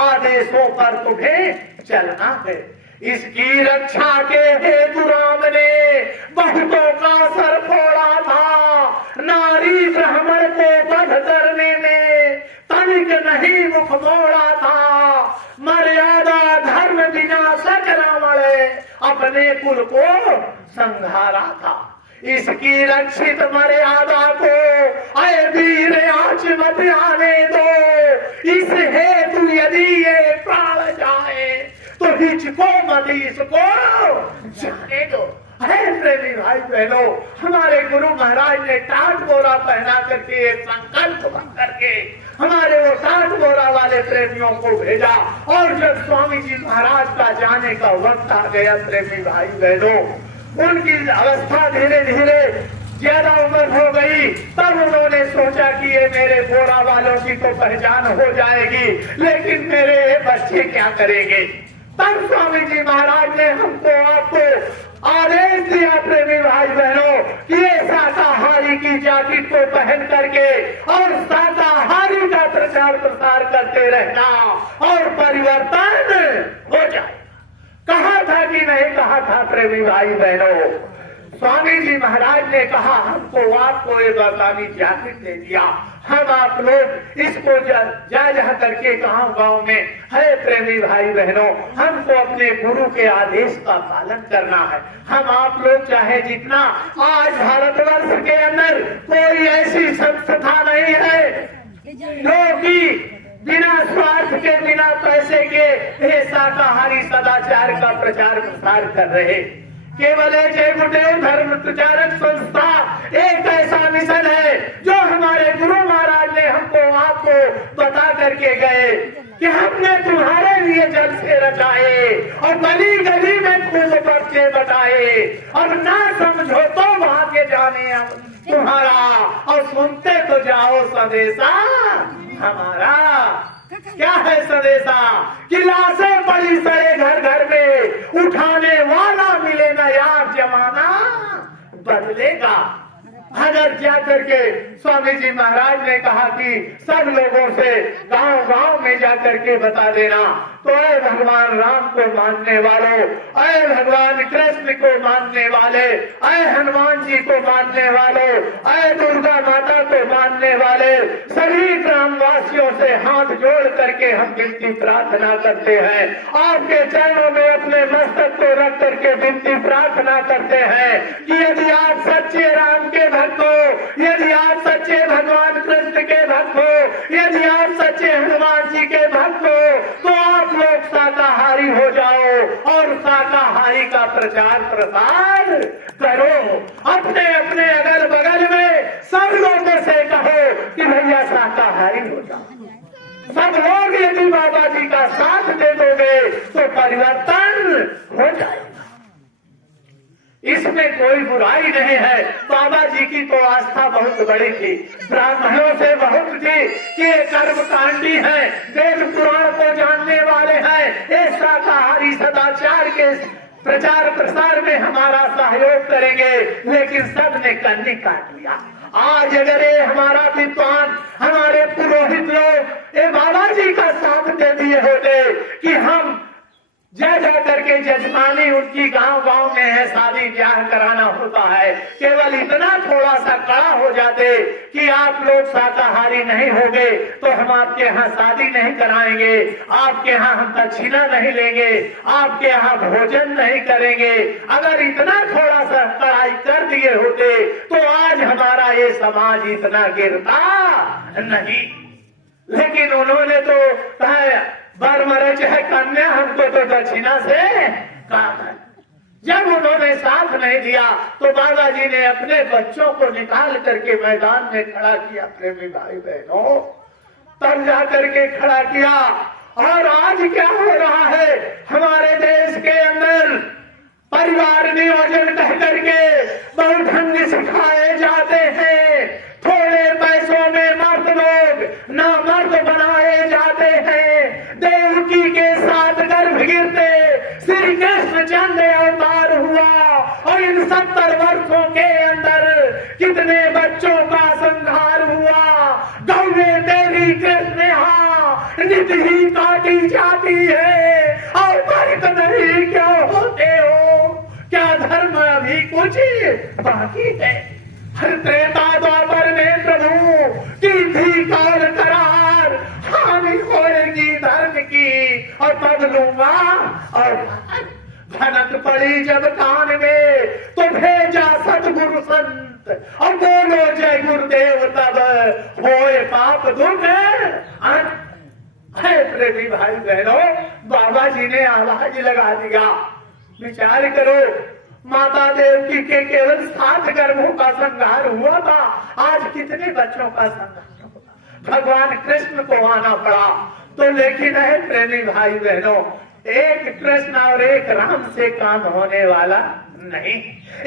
आदेशों पर तुम्हें चलना है। इसकी रक्षा के हेतु राम ने बहुतों का सर फोड़ा था, नारी ब्राह्मण को वध करने में तनिक नहीं मुख मोड़ा था। मर्यादा धर्म विनाशक रावण अपने कुल को संहारा था। इसकी रक्षित मर्यादा को अय वीर आँच मत आने दो, इस हेतु यदि ये प्राण जाए तो हिचको मत इसको जाने दो। है प्रेमी भाई बहनों, हमारे गुरु महाराज ने टाट बोरा पहना करके एक संकल्प करके हमारे वो टाट बोरा वाले प्रेमियों को भेजा। और जब स्वामी जी महाराज का जाने का वक्त आ गया प्रेमी भाई बहनों, उनकी अवस्था धीरे धीरे ज्यादा उम्र हो गई, तब उन्होंने सोचा कि ये मेरे बोरा वालों की तो पहचान हो जाएगी, लेकिन मेरे बच्चे क्या करेंगे। तब स्वामी जी महाराज ने हमको आपको आदेश दिया प्रेमी भाई बहनों कि ये शाकाहारी की जैकेट को पहन करके और शाकाहारी का प्रचार प्रसार करते रहना और परिवर्तन हो जाए। कहा था कि नहीं कहा था प्रेमी भाई बहनों? स्वामी जी महाराज ने कहा हमको आपको ये बरसानी जैकेट दे दिया, हम आप लोग इसको जा करके गांव में है प्रेमी भाई बहनों, हमको अपने गुरु के आदेश का पालन करना है। हम आप लोग चाहे जितना, आज भारतवर्ष के अंदर कोई ऐसी संस्था नहीं है जो कि बिना स्वार्थ के, बिना पैसे के ये शाकाहारी सदाचार का प्रचार प्रसार कर रहे। केवल जय गुरुदेव धर्म प्रचारक संस्था एक ऐसा मिशन है जो हमारे गुरु महाराज ने हमको आपको बता करके गए कि हमने तुम्हारे लिए जल से रचाए और गली गली में खूब पर्चे बटाए, और ना समझो तो वहां के जाने तुम्हारा, और सुनते तो जाओ संदेशा हमारा। क्या है संदेशा? कि लाशें पड़ी सड़े घर घर में, उठाने वाला मिले ना यार, जमाना बदलेगा। अगर जा करके स्वामी जी महाराज ने कहा कि सब लोगों से गांव गांव में जा करके बता देना, तो ऐ भगवान राम को मानने वालों, ऐ भगवान कृष्ण को मानने वाले, ऐ हनुमान जी को मानने वालों, ऐ दुर्गा माता को मानने वाले सभी ग्रामवासियों से हाथ जोड़ करके हम विनती प्रार्थना करते हैं, आपके चरणों में अपने मस्तक को रख करके विनती प्रार्थना करते हैं कि यदि आप सच्चे राम के भक्त हो, यदि आप सच्चे भगवान कृष्ण के भक्त हो, यदि आप सच्चे हनुमान जी के भक्त हो, तो आप लोग शाकाहारी हो जाओ और शाकाहारी का प्रचार प्रसार करो। अपने अपने अगल बगल में सब लोगों से कहो कि भैया शाकाहारी हो जाओ। सब लोग यदि बाबा जी का साथ दे दोगे तो परिवर्तन हो जाएगा। इसमें कोई बुराई नहीं है। बाबा जी की तो आस्था बहुत बड़ी थी, ब्राह्मणों से बहुत थी कि ये कर्मकांडी है, वेद पुराण को जानने वाले हैं, ये शाकाहारी सदाचार के प्रचार प्रसार में हमारा सहयोग करेंगे, लेकिन सब ने कन्नी काट लिया। आज अगर ये हमारा विद्वान, हमारे पुरोहित लोग ये बाबा जी का साथ दे दिए होते कि हम जा करके जजमानी उनकी गांव गांव में है, शादी ब्याह कराना होता है, केवल इतना थोड़ा सा कड़ा हो जाते कि आप लोग शाकाहारी नहीं होगे तो हम आपके यहाँ शादी नहीं कराएंगे, आपके यहाँ हम दक्षिणा नहीं लेंगे, आपके यहाँ भोजन नहीं करेंगे। अगर इतना थोड़ा सा कड़ाई कर दिए होते तो आज हमारा ये समाज इतना गिरता नहीं। लेकिन उन्होंने तो कहा बर मरे चाहे कन्या, हमको तो दक्षिणा से काम है। जब उन्होंने साथ नहीं दिया तो बाबा जी ने अपने बच्चों को निकाल करके मैदान में खड़ा किया प्रेमी भाई बहनों, तब जा करके खड़ा किया। और आज क्या हो रहा है हमारे देश के अंदर, परिवार नियोजन कह करके बहुत ढंग सिखाए जाते हैं, थोड़े पैसों में मर्द लोग नामर्द बनाए जाते हैं, देवकी के साथ गर्भ गिरते श्री कृष्ण चंद्र अवतार हुआ और इन 70 वर्षों के अंदर कितने बच्चों का संहार हुआ। गौरे तेरी कृष्ण नित ही काटी जाती है और फर्क नहीं क्यों होते हो, क्या धर्म अभी कुछ बाकी है। हर त्रेता द्वापर में प्रभु की थी काल करार, हानि होएगी धर्म की और तब लूंगा। और भनक पड़ी जब कान में तो भेजा सतगुरु संत और बोलो जय गुरुदेव, तब होए पाप दुख है। प्रेमी भाई बहनों, बाबा जी ने आवाज लगा दिया। विचार करो, माता देवकी के केवल 7 गर्भों का संहार हुआ था, आज कितने बच्चों का संहार होगा। भगवान कृष्ण को आना पड़ा। तो लेकिन है प्रेमी भाई बहनों, एक कृष्ण और एक राम से काम होने वाला नहीं।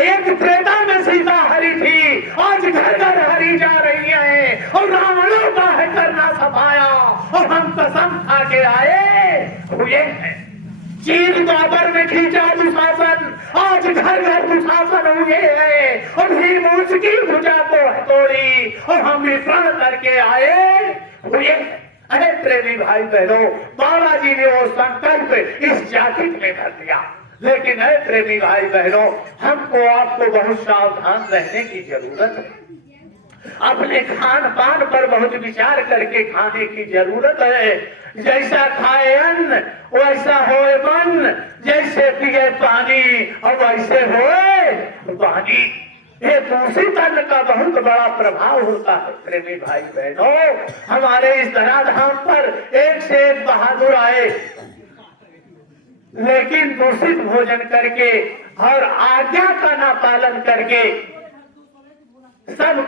एक त्रेता में सीता हरी थी, आज घर घर हरी जा रही है और रावणों का है करना सफाया और हम कसम खा के आए हुए हैं। चीन द्वापर में खींचा दुशासन, आज घर घर दुशासन हुए हैं और भीम उसकी भुजा को तोड़ी और हम विप्रण करके आए हुए हैं। अरे प्रेमी भाई बहनों, बालाजी ने वो संकल्प इस जैकेट में भर दिया। लेकिन है प्रेमी भाई बहनों, हमको आपको बहुत सावधान रहने की जरूरत है। अपने खान पान पर बहुत विचार करके खाने की जरूरत है। जैसा खाए अन्न वैसा होए मन, जैसे पिए पानी और वैसे होए वाणी। ये दूषित अन्न का बहुत बड़ा प्रभाव होता है। प्रेमी भाई बहनों, हमारे इस धराधाम पर एक से एक बहादुर आए, लेकिन दूषित भोजन करके और आज्ञा का ना पालन करके सब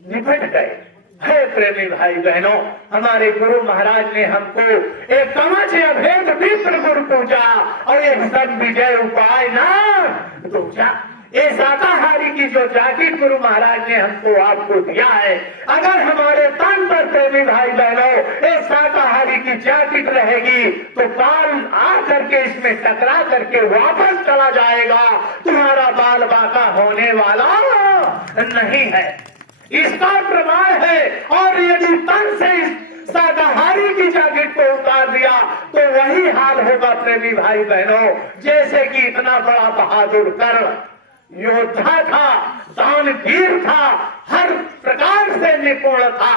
निपट गए। है प्रेमी भाई बहनों, हमारे गुरु महाराज ने हमको एक कवच अभेद मित्र गुरु पूजा और एक सब विजय उपाय ना दूजा। ये शाकाहारी की जो जैकेट गुरु महाराज ने हमको आपको दिया है, अगर हमारे तन पर प्रेमी भाई बहनों ये शाकाहारी की जैकेट रहेगी तो बाल आ करके इसमें टकरा करके वापस चला जाएगा, तुम्हारा बाल बाका होने वाला नहीं है। इसका प्रमाण है। और यदि तन से इस शाकाहारी की जैकेट को उतार दिया तो वही हाल होगा प्रेमी भाई बहनों, जैसे कि इतना बड़ा बहादुर कर्ण योद्धा था, दानवीर था, हर प्रकार से निपुण था।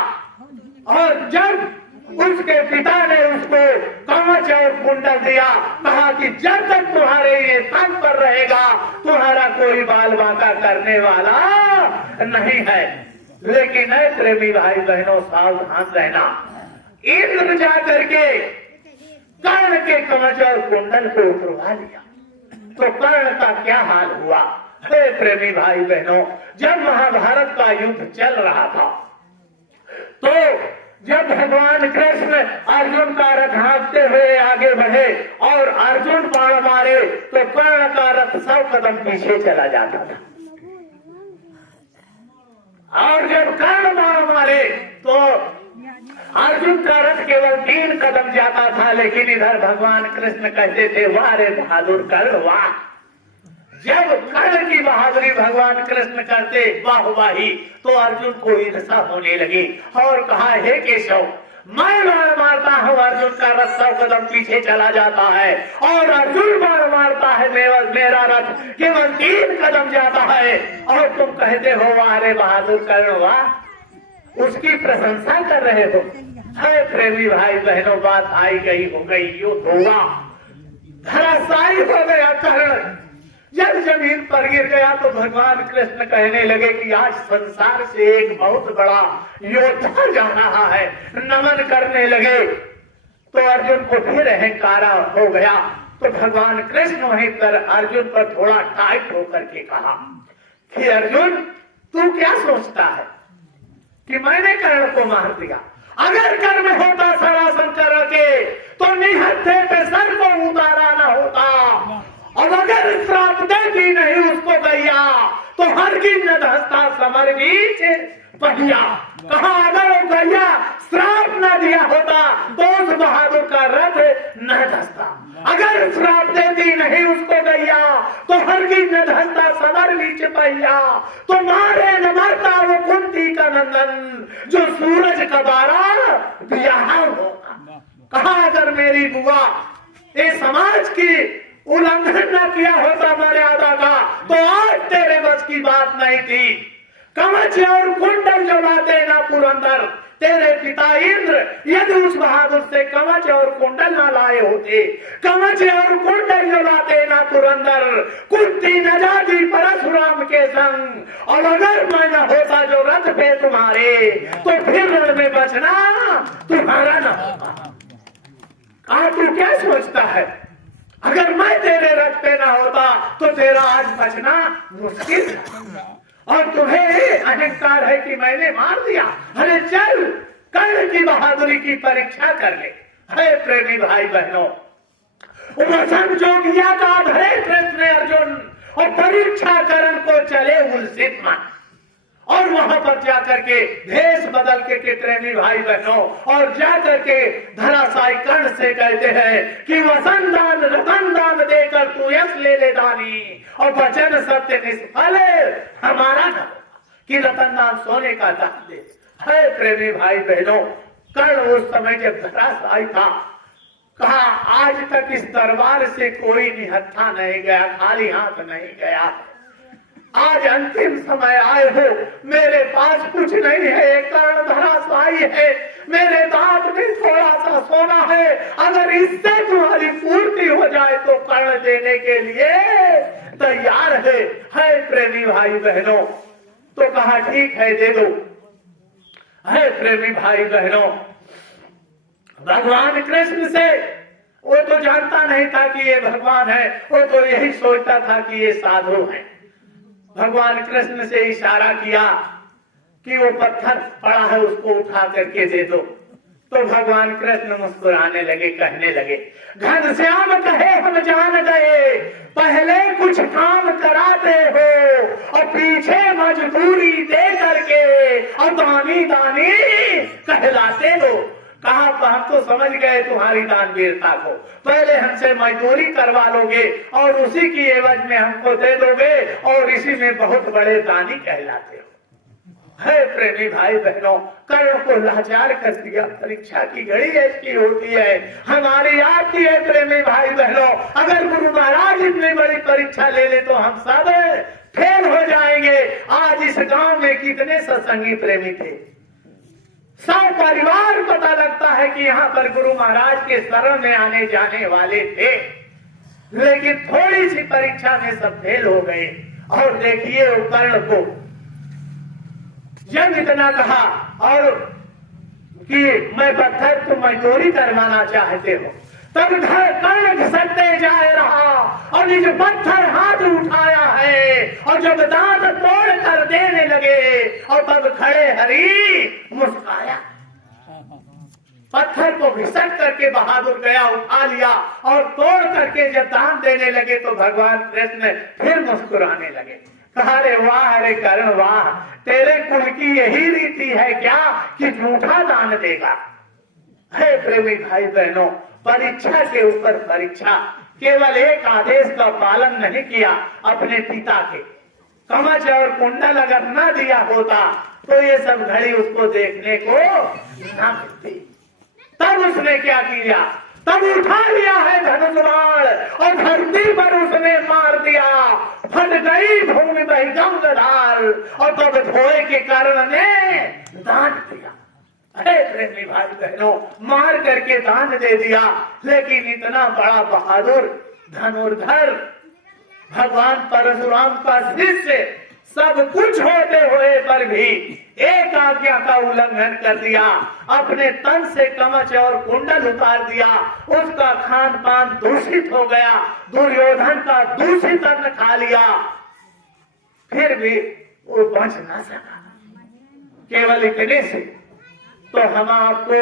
और जब उसके पिता ने उसको कवच और कुंडल दिया, कहा कि जब तक तुम्हारे ये तन पर रहेगा तुम्हारा कोई बाल बांका करने वाला नहीं है। लेकिन है प्रेमी भाई बहनों, सावधान रहना। इंद्र जा करके कर्ण के कवच और कुंडल को उतरवा लिया तो कर्ण का क्या हाल हुआ। हे प्रेमी भाई बहनों, जब महाभारत का युद्ध चल रहा था तो जब भगवान कृष्ण अर्जुन का रथ हाँकते हुए आगे बढ़े और अर्जुन बाण मारे तो कर्ण का रथ 100 कदम पीछे चला जाता था। और जब कर्ण बाण मारे तो अर्जुन का रथ केवल 3 कदम जाता था। लेकिन इधर भगवान कृष्ण कहते थे, वाह रे बहादुर कर्ण वाह। जब कर्ण की बहादुरी भगवान कृष्ण करते वाहवाही तो अर्जुन को ईर्ष्या होने लगी और कहा, हे केशव, मैं बाण मारता हूँ, अर्जुन का रथ 100 कदम पीछे चला जाता है और अर्जुन बाण मारता है, मेरा रथ केवल 3 कदम जाता है और तुम कहते हो वाह रे बहादुर कर्ण वाह। उसकी प्रशंसा कर रहे हो। है प्रेमी भाई बहनों, बात आई गई हो गई, युद्ध होगा, धराशायी हो गया कर्ण। जब जमीन पर गिर गया तो भगवान कृष्ण कहने लगे कि आज संसार से एक बहुत बड़ा योद्धा जा रहा है। नमन करने लगे तो अर्जुन को फिर अहंकार हो गया। तो भगवान कृष्ण वहीं पर अर्जुन पर थोड़ा टाइट होकर के कहा कि अर्जुन, तू क्या सोचता है कि मैंने कर्ण को मार दिया? अगर कर्ण होता सरासन के तो निहत्थे पे सर को उतारा ना होता, और अगर श्राप देती नहीं उसको गैया तो हर की न धसता समर बीच पहिया। कहा अगर वो गैया श्राप न दिया होता तो उस बहादुर का रथ न धसता। अगर श्राप देती नहीं उसको गैया तो हर की न धसता समर बीच पहिया। तो मारे न मरता वो कुंती का नंदन जो सूरज का बारा दिया होगा। कहा अगर मेरी बुआ ये समाज की उल्लंघन न किया होता मर्यादा का तो आज तेरे बस की बात नहीं थी। कवच और कुंडल जो लाते ना पुरंदर, तेरे पिता इंद्र यदि उस बहादुर से कवच और कुंडल न लाए होते, कवच और कुंडल जो लाते ना पुरंदर, कुंती न जाती परशुराम के संग। और अगर मैं न होता जो रथ पे तुम्हारे तो फिर रण में बचना तुम्हारा न होगा। तू क्या सोचता है? अगर मैं तेरे रथ पे ना होता तो तेरा आज बचना मुश्किल है। और तुम्हें अहंकार है कि मैंने मार दिया। अरे चल कर्ण की बहादुरी की परीक्षा कर ले। है प्रेमी भाई बहनों, वसन जोगिया का धरे कृष्ण अर्जुन और परीक्षा कर्ण को चले उलसित मन। और वहां पर जाकर के भेष बदल के प्रेमी भाई बहनों और जाकर के धराशायी कर्ण से कहते हैं कि वसन दान रतन दान देकर तू यश ले ले दानी और वचन सत्य निष्फल हमारा न कि रतन दान सोने का दान दे। है प्रेमी भाई बहनों, कर्ण उस समय जब धराशायी था, कहा आज तक इस दरबार से कोई निहत्था नहीं गया, खाली हाथ नहीं गया। आज अंतिम समय आए हो, मेरे पास कुछ नहीं है, कर्ण धराशायी है, मेरे दांत में थोड़ा सा सोना है, अगर इससे तुम्हारी पूर्ति हो जाए तो कर्ण देने के लिए तैयार है प्रेमी भाई बहनों। तो कहा ठीक है दे दो। है प्रेमी भाई बहनों, भगवान कृष्ण से वो तो जानता नहीं था कि ये भगवान है, वो तो यही सोचता था कि ये साधु है। भगवान कृष्ण से इशारा किया कि वो पत्थर पड़ा है उसको उठा करके दे दो। तो भगवान कृष्ण मुस्कुराने लगे, कहने लगे घनश्याम कहे हम जान गए, पहले कुछ काम कराते हो और पीछे मजदूरी दे करके और दानी दानी कहलाते हो। कहा हम तो समझ गए तुम्हारी दानवीरता को, पहले हमसे मजदूरी करवा लोगे और उसी की एवज में हमको दे दोगे और इसी में बहुत बड़े दानी कहलाते हो। है प्रेमी भाई बहनों, कर्ण को लाचार कर दिया। परीक्षा की घड़ी ऐसी होती है, हमारी आपकी है प्रेमी भाई बहनों। अगर गुरु महाराज इतनी बड़ी परीक्षा ले ले तो हम सब फेल हो जाएंगे। आज इस गांव में कितने सत्संगी प्रेमी थे, सब परिवार पता लगता है कि यहाँ पर गुरु महाराज के शरण में आने जाने वाले थे, लेकिन थोड़ी सी परीक्षा में सब फेल हो गए। और देखिए वो कर्ण को जब इतना कहा और कि मैं पत्थर को मजदूरी करवाना चाहते हो, तब कर्ण घसटते जा रहा और निज पत्थर हाथ उठाया है और जब दांत तोड़ कर देने लगे और तब खड़े हरि मुस्काया। पत्थर को घिसट करके बहादुर गया, उठा लिया और तोड़ करके जब दान देने लगे तो भगवान कृष्ण फिर मुस्कुराने लगे। कहा रे वाह रे कर्ण वाह, तेरे कुल की यही रीति है क्या कि झूठा दान देगा। है प्रेमी भाई बहनों, परीक्षा के ऊपर परीक्षा, केवल एक आदेश का पालन नहीं किया अपने पिता के, कवच और कुंडल अगर न दिया होता तो ये सब घड़ी उसको देखने को न मिलती। तब उसने क्या किया, तब उठा लिया है धनुष बाण और धरती पर उसने मार दिया, फट गई भूमि बही गंगाधार और तब धोए के कारण ने दान दिया। अरे प्रेमी भाई बहनों, मार करके दान दे दिया, लेकिन इतना बड़ा बहादुर धनुर्धर भगवान परशुराम का शिष्य सब कुछ होते हुए पर भी एक आज्ञा का उल्लंघन कर दिया, अपने तन से कवच और कुंडल उतार दिया, उसका खान पान दूषित हो गया, दुर्योधन का दूषित अन्न खा लिया, फिर भी वो बच ना सका। केवल इतने से तो हम आपको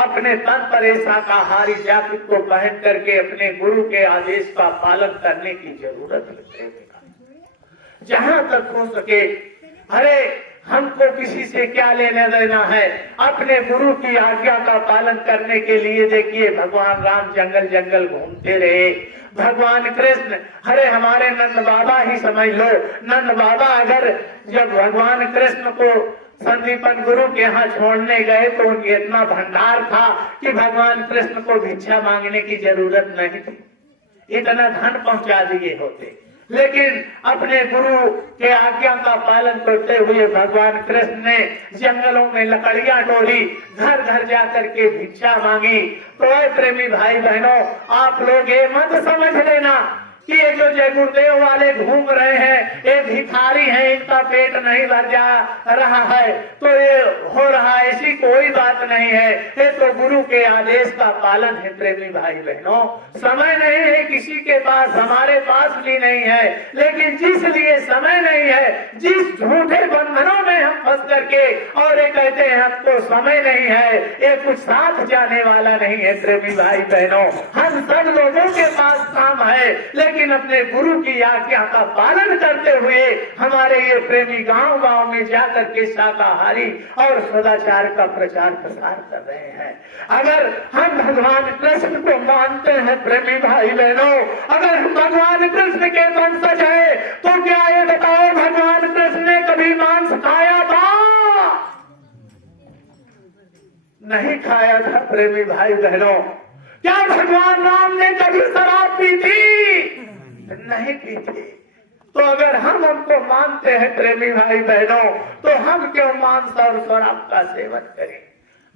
अपने तन पर शाकाहारी जैकेट को पहन करके अपने गुरु के आदेश का पालन करने की जरूरत है। जहां तक हो सके, अरे हमको किसी से क्या लेना देना है, अपने गुरु की आज्ञा का पालन करने के लिए देखिए भगवान राम जंगल जंगल घूमते रहे। भगवान कृष्ण, अरे हमारे नंद बाबा ही समझ लो, नंद बाबा अगर जब भगवान कृष्ण को संदीपन गुरु के यहाँ छोड़ने गए तो उनके इतना भंडार था कि भगवान कृष्ण को भिक्षा मांगने की जरूरत नहीं थी, इतना धन पहुंचा दिए होते। लेकिन अपने गुरु के आज्ञा का पालन करते हुए भगवान कृष्ण ने जंगलों में लकड़ियां टोली, घर घर जाकर के भिक्षा मांगी। तो प्रेमी भाई बहनों, आप लोग ये मत समझ लेना कि ये जो जय गुरुदेव वाले घूम रहे हैं ये भिखारी हैं, इनका पेट नहीं भर जा रहा है तो ये हो रहा है, ऐसी कोई बात नहीं है। ये तो गुरु के आदेश का पालन है। प्रेमी भाई बहनों, समय नहीं है किसी के पास, हमारे पास भी नहीं है, लेकिन जिस लिए समय नहीं है, जिस झूठे बंधनों में हम फंस करके और ये कहते हैं हमको समय नहीं है, ये कुछ साथ जाने वाला नहीं है। प्रेमी भाई बहनों, हम सब लोगों के पास काम है, लेकिन अपने गुरु की आज्ञा का पालन करते हुए हमारे ये प्रेमी गांव गांव में जाकर के शाकाहारी और सदाचार का प्रचार प्रसार कर रहे हैं। अगर हम भगवान कृष्ण को मानते हैं प्रेमी भाई बहनों, अगर हम भगवान कृष्ण के वंशज हैं, तो क्या ये बताओ भगवान कृष्ण ने कभी मांस खाया था? नहीं खाया था प्रेमी भाई बहनों। क्या भगवान राम ने कभी शराब पी थी? नहीं पी थी। तो अगर हम उनको मानते हैं प्रेमी भाई बहनों, तो हम क्यों मांस और शराब का सेवन करें?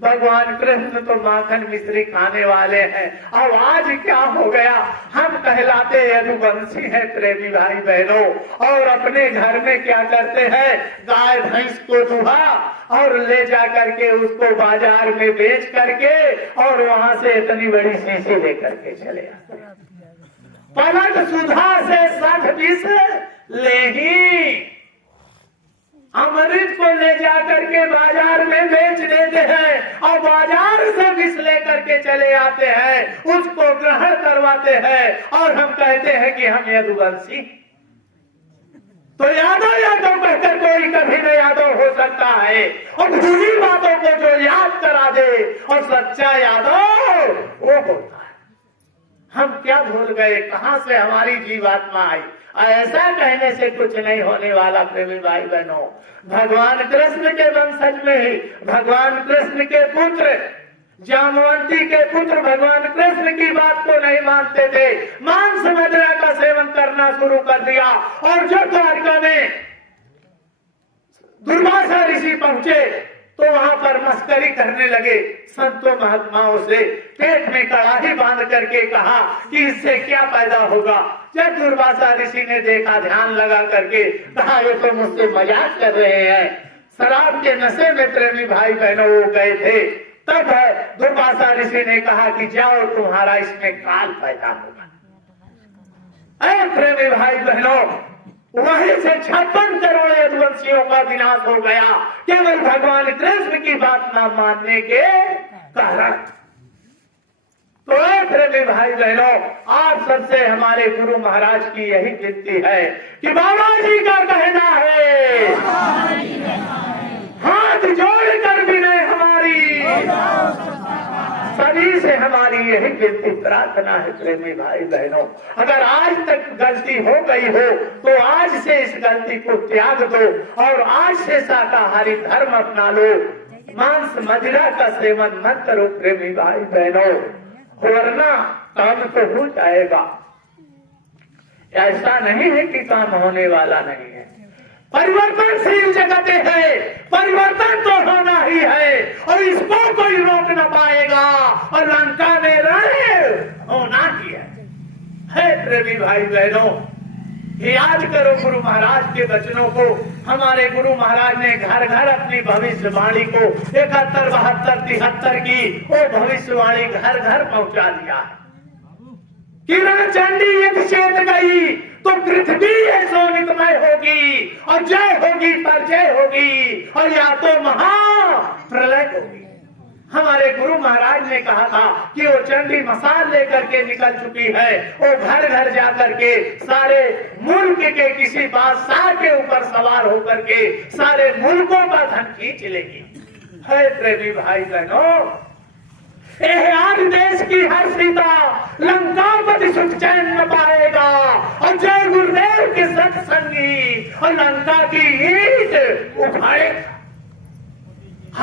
भगवान कृष्ण तो माखन मिश्री खाने वाले हैं। अब आज क्या हो गया, हम कहलाते यदुवंशी हैं प्रेमी भाई बहनों, और अपने घर में क्या करते हैं, गाय भैंस को दुहा और ले जा करके उसको बाजार में बेच करके और वहां से इतनी बड़ी शीशी लेकर के चले आते हैं। पलक सुधा से 60 विष ले ही अमृत को ले जाकर के बाजार में बेच देते हैं और बाजार से विष लेकर के चले आते हैं, उसको ग्रहण करवाते हैं और हम कहते हैं कि हम यदुवंशी। तो यादव यादव कहकर कोई कभी न यादव हो सकता है, और बुरी बातों को जो याद करा दे और सच्चा यादव वो होता है। हम क्या भूल गए, कहां से हमारी जीवात्मा आई? ऐसा कहने से कुछ नहीं होने वाला प्रेमी भाई बहनों। भगवान कृष्ण के वंशज में ही भगवान कृष्ण के पुत्र जामवंती के पुत्र भगवान कृष्ण की बात को नहीं मानते थे, मांस मदिरा का सेवन करना शुरू कर दिया। और जब द्वारका में दुर्वासा ऋषि पहुंचे तो वहां पर मस्करी करने लगे संतों महात्माओं से, पेट में कड़ाही बांध करके कहा कि इससे क्या पैदा होगा। जब दुर्वासा ऋषि ने देखा, ध्यान लगा करके कहा ये तो मुझसे मजाक कर रहे हैं, शराब के नशे में प्रेमी भाई बहनों वो गए थे। तब दुर्वासा ऋषि ने कहा कि जाओ तुम्हारा इसमें काल पैदा होगा। अरे प्रेमी भाई बहनों, वहीं से 56 करोड़ यदुवंशियों का विनाश हो गया, केवल भगवान कृष्ण की बात न मानने के कारण। तो प्रेमी भाई बहनों, आप सबसे हमारे गुरु महाराज की यही विनती है कि बाबा जी का कहना है, हाथ जोड़कर विनय हमारी, सभी से हमारी यही विनती प्रार्थना है प्रेमी भाई बहनों। अगर आज तक गलती हो गई हो तो आज से इस गलती को त्याग दो और आज से शाकाहारी धर्म अपना लो, मांस मदिरा का सेवन मत करो प्रेमी भाई बहनों, वरना काम तो हो जाएगा। ऐसा नहीं है कि काम होने वाला नहीं है, परिवर्तनशील जगत है, परिवर्तन तो होना ही है और इसको कोई रोक न पाएगा और लंका में रण होना ही है प्रेमी भाई बहनों। याद करो गुरु महाराज के वचनों को। हमारे गुरु महाराज ने घर घर अपनी भविष्यवाणी को 71, 72, 73 की वो भविष्यवाणी घर घर पहुंचा दिया है। किरण चंडी यदि चेत गई तो पृथ्वी सोनितमय होगी और जय होगी पर जय होगी और या तो महा प्रलय होगी। हमारे गुरु महाराज ने कहा था कि वो चंडी मसाल लेकर के निकल चुकी है, वो घर घर जाकर के सारे मुल्क के किसी बादशाह के ऊपर सवार होकर के सारे मुल्कों का धन खींच लेगी। है प्रेमी भाई बहनों, आज देश की हर सीता लंकापति सुख चैन न पाएगा और जय गुरुदेव के सत्संगी और लंका की ईंट उखाड़ेगा।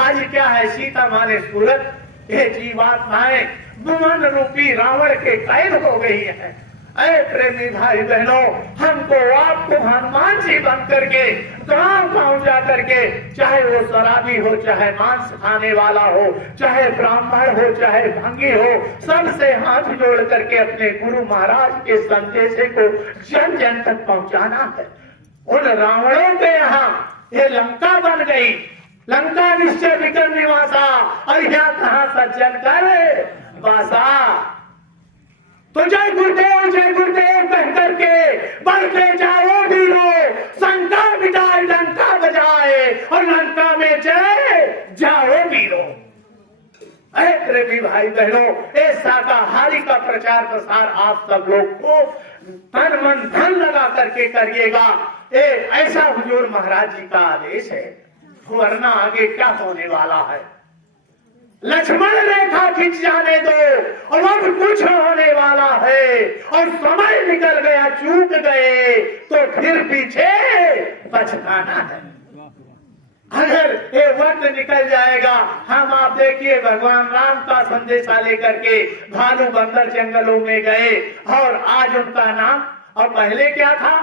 आज क्या है, सीता माने सूरत, ये जीवात्माएं भुवन रूपी रावण के कैद हो गई है। अरे प्रेमी भाई बहनों, हमको आपको हनुमान जी बन करके गांव गांव जा करके, चाहे वो शराबी हो, चाहे मांस खाने वाला हो, चाहे ब्राह्मण हो, चाहे भंगी हो, सबसे हाथ जोड़ करके अपने गुरु महाराज के संदेश को जन जन तक पहुंचाना है। उन रावणों के यहाँ ये लंका बन गई, लंका निश्चय विक्रम निवासा, और यहाँ कहा सज्जन कर वासा। तो जय गुरुदेव कह करके बढ़ते जाओ वीरो, शंका मिटाए लंका बजाए और लंका में जय जाओ वीरो। अरे प्रेमी भाई बहनों, इस शाकाहारी का प्रचार प्रसार आप सब लोग को तन मन धन लगा करके करिएगा। ऐसा हुजूर महाराज जी का आदेश है, वरना आगे क्या होने वाला है। लक्ष्मण रेखा खींच जाने दो और अब कुछ होने वाला है, और समय निकल गया, चूक गए तो फिर पीछे पछताना है। अगर ये वक्त निकल जाएगा, हम आप देखिए भगवान राम का संदेशा लेकर के भालू बंदर जंगलों में गए और आज उनका नाम, और पहले क्या था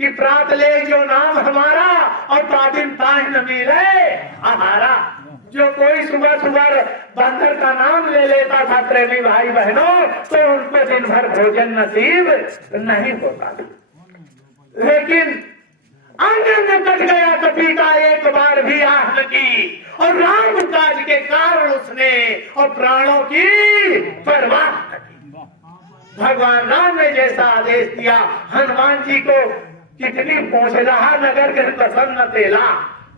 कि प्रात ले जो नाम हमारा और तादिन ताह न मिले हमारा। जो कोई सुबह सुबह बंदर का नाम ले लेता था प्रेमी भाई बहनों, तो उनको दिन भर भोजन नसीब नहीं होता था। लेकिन आनंद कट गया कभी का एक बार भी आह की, और राम काज के कारण उसने और प्राणों की परवाह न की। भगवान राम ने जैसा आदेश दिया, हनुमान जी को कितनी पहुंचला नगर के प्रसन्न तेला,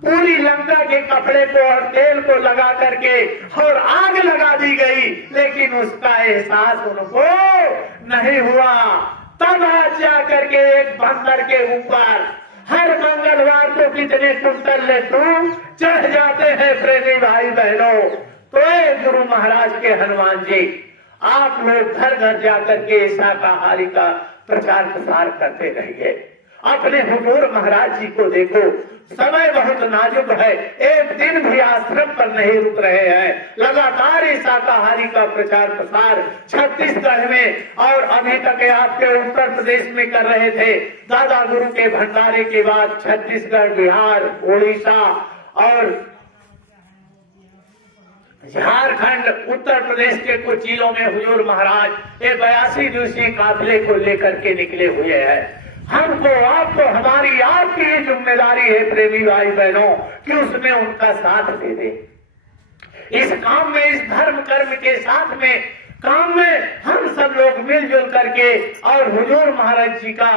पूरी लंका के कपड़े को और तेल को लगा करके और आग लगा दी गई, लेकिन उसका एहसास उनको नहीं हुआ। तब आज जा करके एक बंदर के ऊपर हर मंगलवार को कितने कुंटल लड्डू चढ़ जाते हैं प्रेमी भाई बहनों। तो गुरु महाराज के हनुमान जी, आप लोग घर घर जाकर के शाकाहारी का प्रचार प्रसार करते रहिए। अपने हुजूर महाराज जी को देखो, समय बहुत नाजुक है, एक दिन भी आश्रम पर नहीं रुक रहे हैं, लगातार इस शाकाहारी का प्रचार प्रसार छत्तीसगढ़ में और अभी तक आपके उत्तर प्रदेश में कर रहे थे। दादा गुरु के भंडारे के बाद छत्तीसगढ़, बिहार, उड़ीसा और झारखंड, उत्तर प्रदेश के कुछ जिलों में हुजूर महाराज ये 82 दिवसीय काफिले को लेकर के निकले हुए हैं। हमको, आपको, हमारी, आपकी ये जिम्मेदारी है प्रेमी भाई बहनों कि उसमें उनका साथ दे दे। इस काम में, इस धर्म कर्म के साथ में काम में हम सब लोग मिलजुल करके और हुजूर महाराज जी का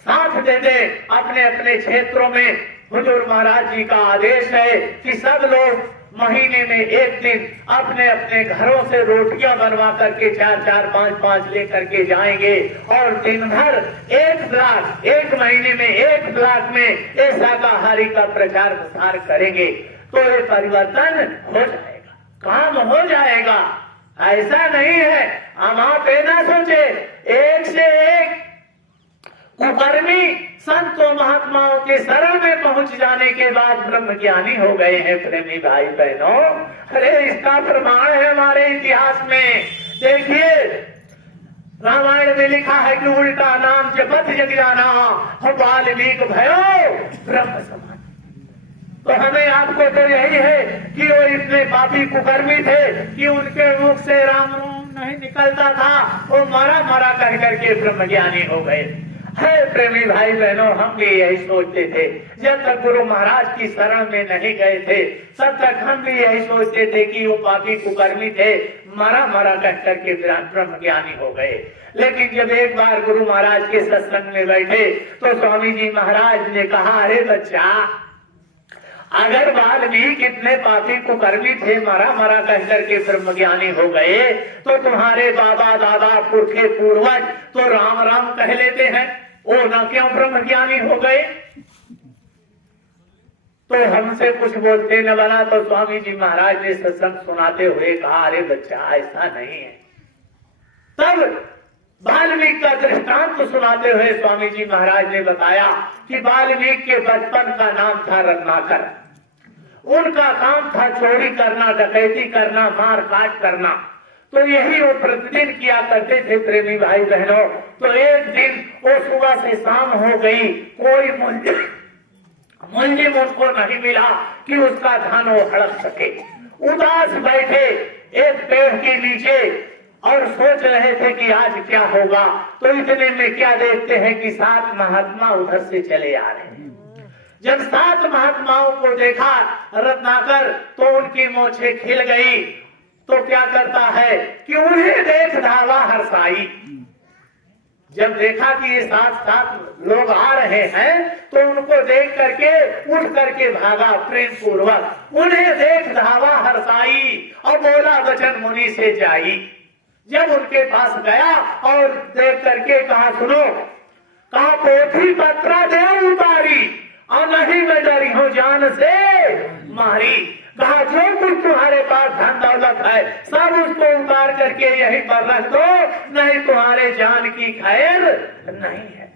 साथ दे दे। अपने अपने क्षेत्रों में हुजूर महाराज जी का आदेश है कि सब लोग महीने में एक दिन अपने अपने घरों से रोटियां बनवा करके 4-4, 5-5 लेकर के जाएंगे और दिन भर एक ब्लॉक, एक महीने में एक ब्लॉक में ये शाकाहारी का प्रचार प्रसार करेंगे, तो ये परिवर्तन हो जाएगा, काम हो जाएगा। ऐसा नहीं है, हम आप ये ना सोचे एक से एक कुकर्मी संतों महात्माओं के शरण में पहुंच जाने के बाद ब्रह्म ज्ञानी हो गए हैं प्रेमी भाई बहनों। अरे इसका प्रमाण है हमारे इतिहास में। देखिए रामायण में लिखा है कि उल्टा नाम जपत जग जाना हो वाल्मीकि भयो ब्रह्म समान। तो हमें आपको तो यही है कि वो इतने पापी कुकर्मी थे कि उनके मुख से राम राम नहीं निकलता था, वो मरा मरा कह करके ब्रह्म ज्ञानी हो गए। है प्रेमी भाई बहनों, हम भी यही सोचते थे जब तक गुरु महाराज की शरण में नहीं गए थे, तब तक हम भी यही सोचते थे कि वो पापी कुकर्मी थे, मरा मरा कह करके ब्रह्म ज्ञानी हो गए। लेकिन जब एक बार गुरु महाराज के सत्संग में बैठे तो स्वामी जी महाराज ने कहा, अरे बच्चा, अगर वाल्मीकि इतने पापी कुकर्मी थे, मरा मरा कह करके ब्रह्म ज्ञानी हो गए, तो तुम्हारे बाबा दादा पुरखे पूर्वज तो राम राम कह लेते हैं, वो न क्यों ब्रह्म ज्ञानी हो गए? तो हमसे कुछ बोलते न बना। तो स्वामी जी महाराज ने सत्संग सुनाते हुए कहा, अरे बच्चा ऐसा नहीं है। तब वाल्मीकि का दृष्टांत सुनाते हुए स्वामी जी महाराज ने बताया कि वाल्मीकि के बचपन का नाम था रत्नाकर। उनका काम था चोरी करना, डकैती करना, मार काट करना। तो यही वो प्रतिदिन किया करते थे प्रेमी भाई बहनों। तो एक दिन वो सुबह से शाम हो गई, कोई मुंजिम उनको नहीं मिला कि उसका धन वो हड़प सके। उदास बैठे एक पेड़ के नीचे और सोच रहे थे कि आज क्या होगा। तो इतने में क्या देखते हैं कि 7 महात्मा उधर से चले आ रहे हैं। जब 7 महात्माओं को देखा रत्नाकर, तो उनकी मोछे खिल गई। तो क्या करता है कि उन्हें देख धावा हर्षाई। जब देखा कि ये 7 लोग आ रहे हैं, तो उनको देख करके उठ करके भागा प्रेम पूर्वक। उन्हें देख धावा हर्षाई और बोला वचन मुनि से जाई। जब उनके पास गया और देख करके कहा, सुनो, कहा पोथी पत्रा दे उतारी और नहीं मैं डरी हूं जान से मारी। कहा जो कुछ तुम्हारे पास धन दौलत है सब उसको उतार करके यहीं पर रख दो, नहीं तुम्हारे जान की खैर नहीं है।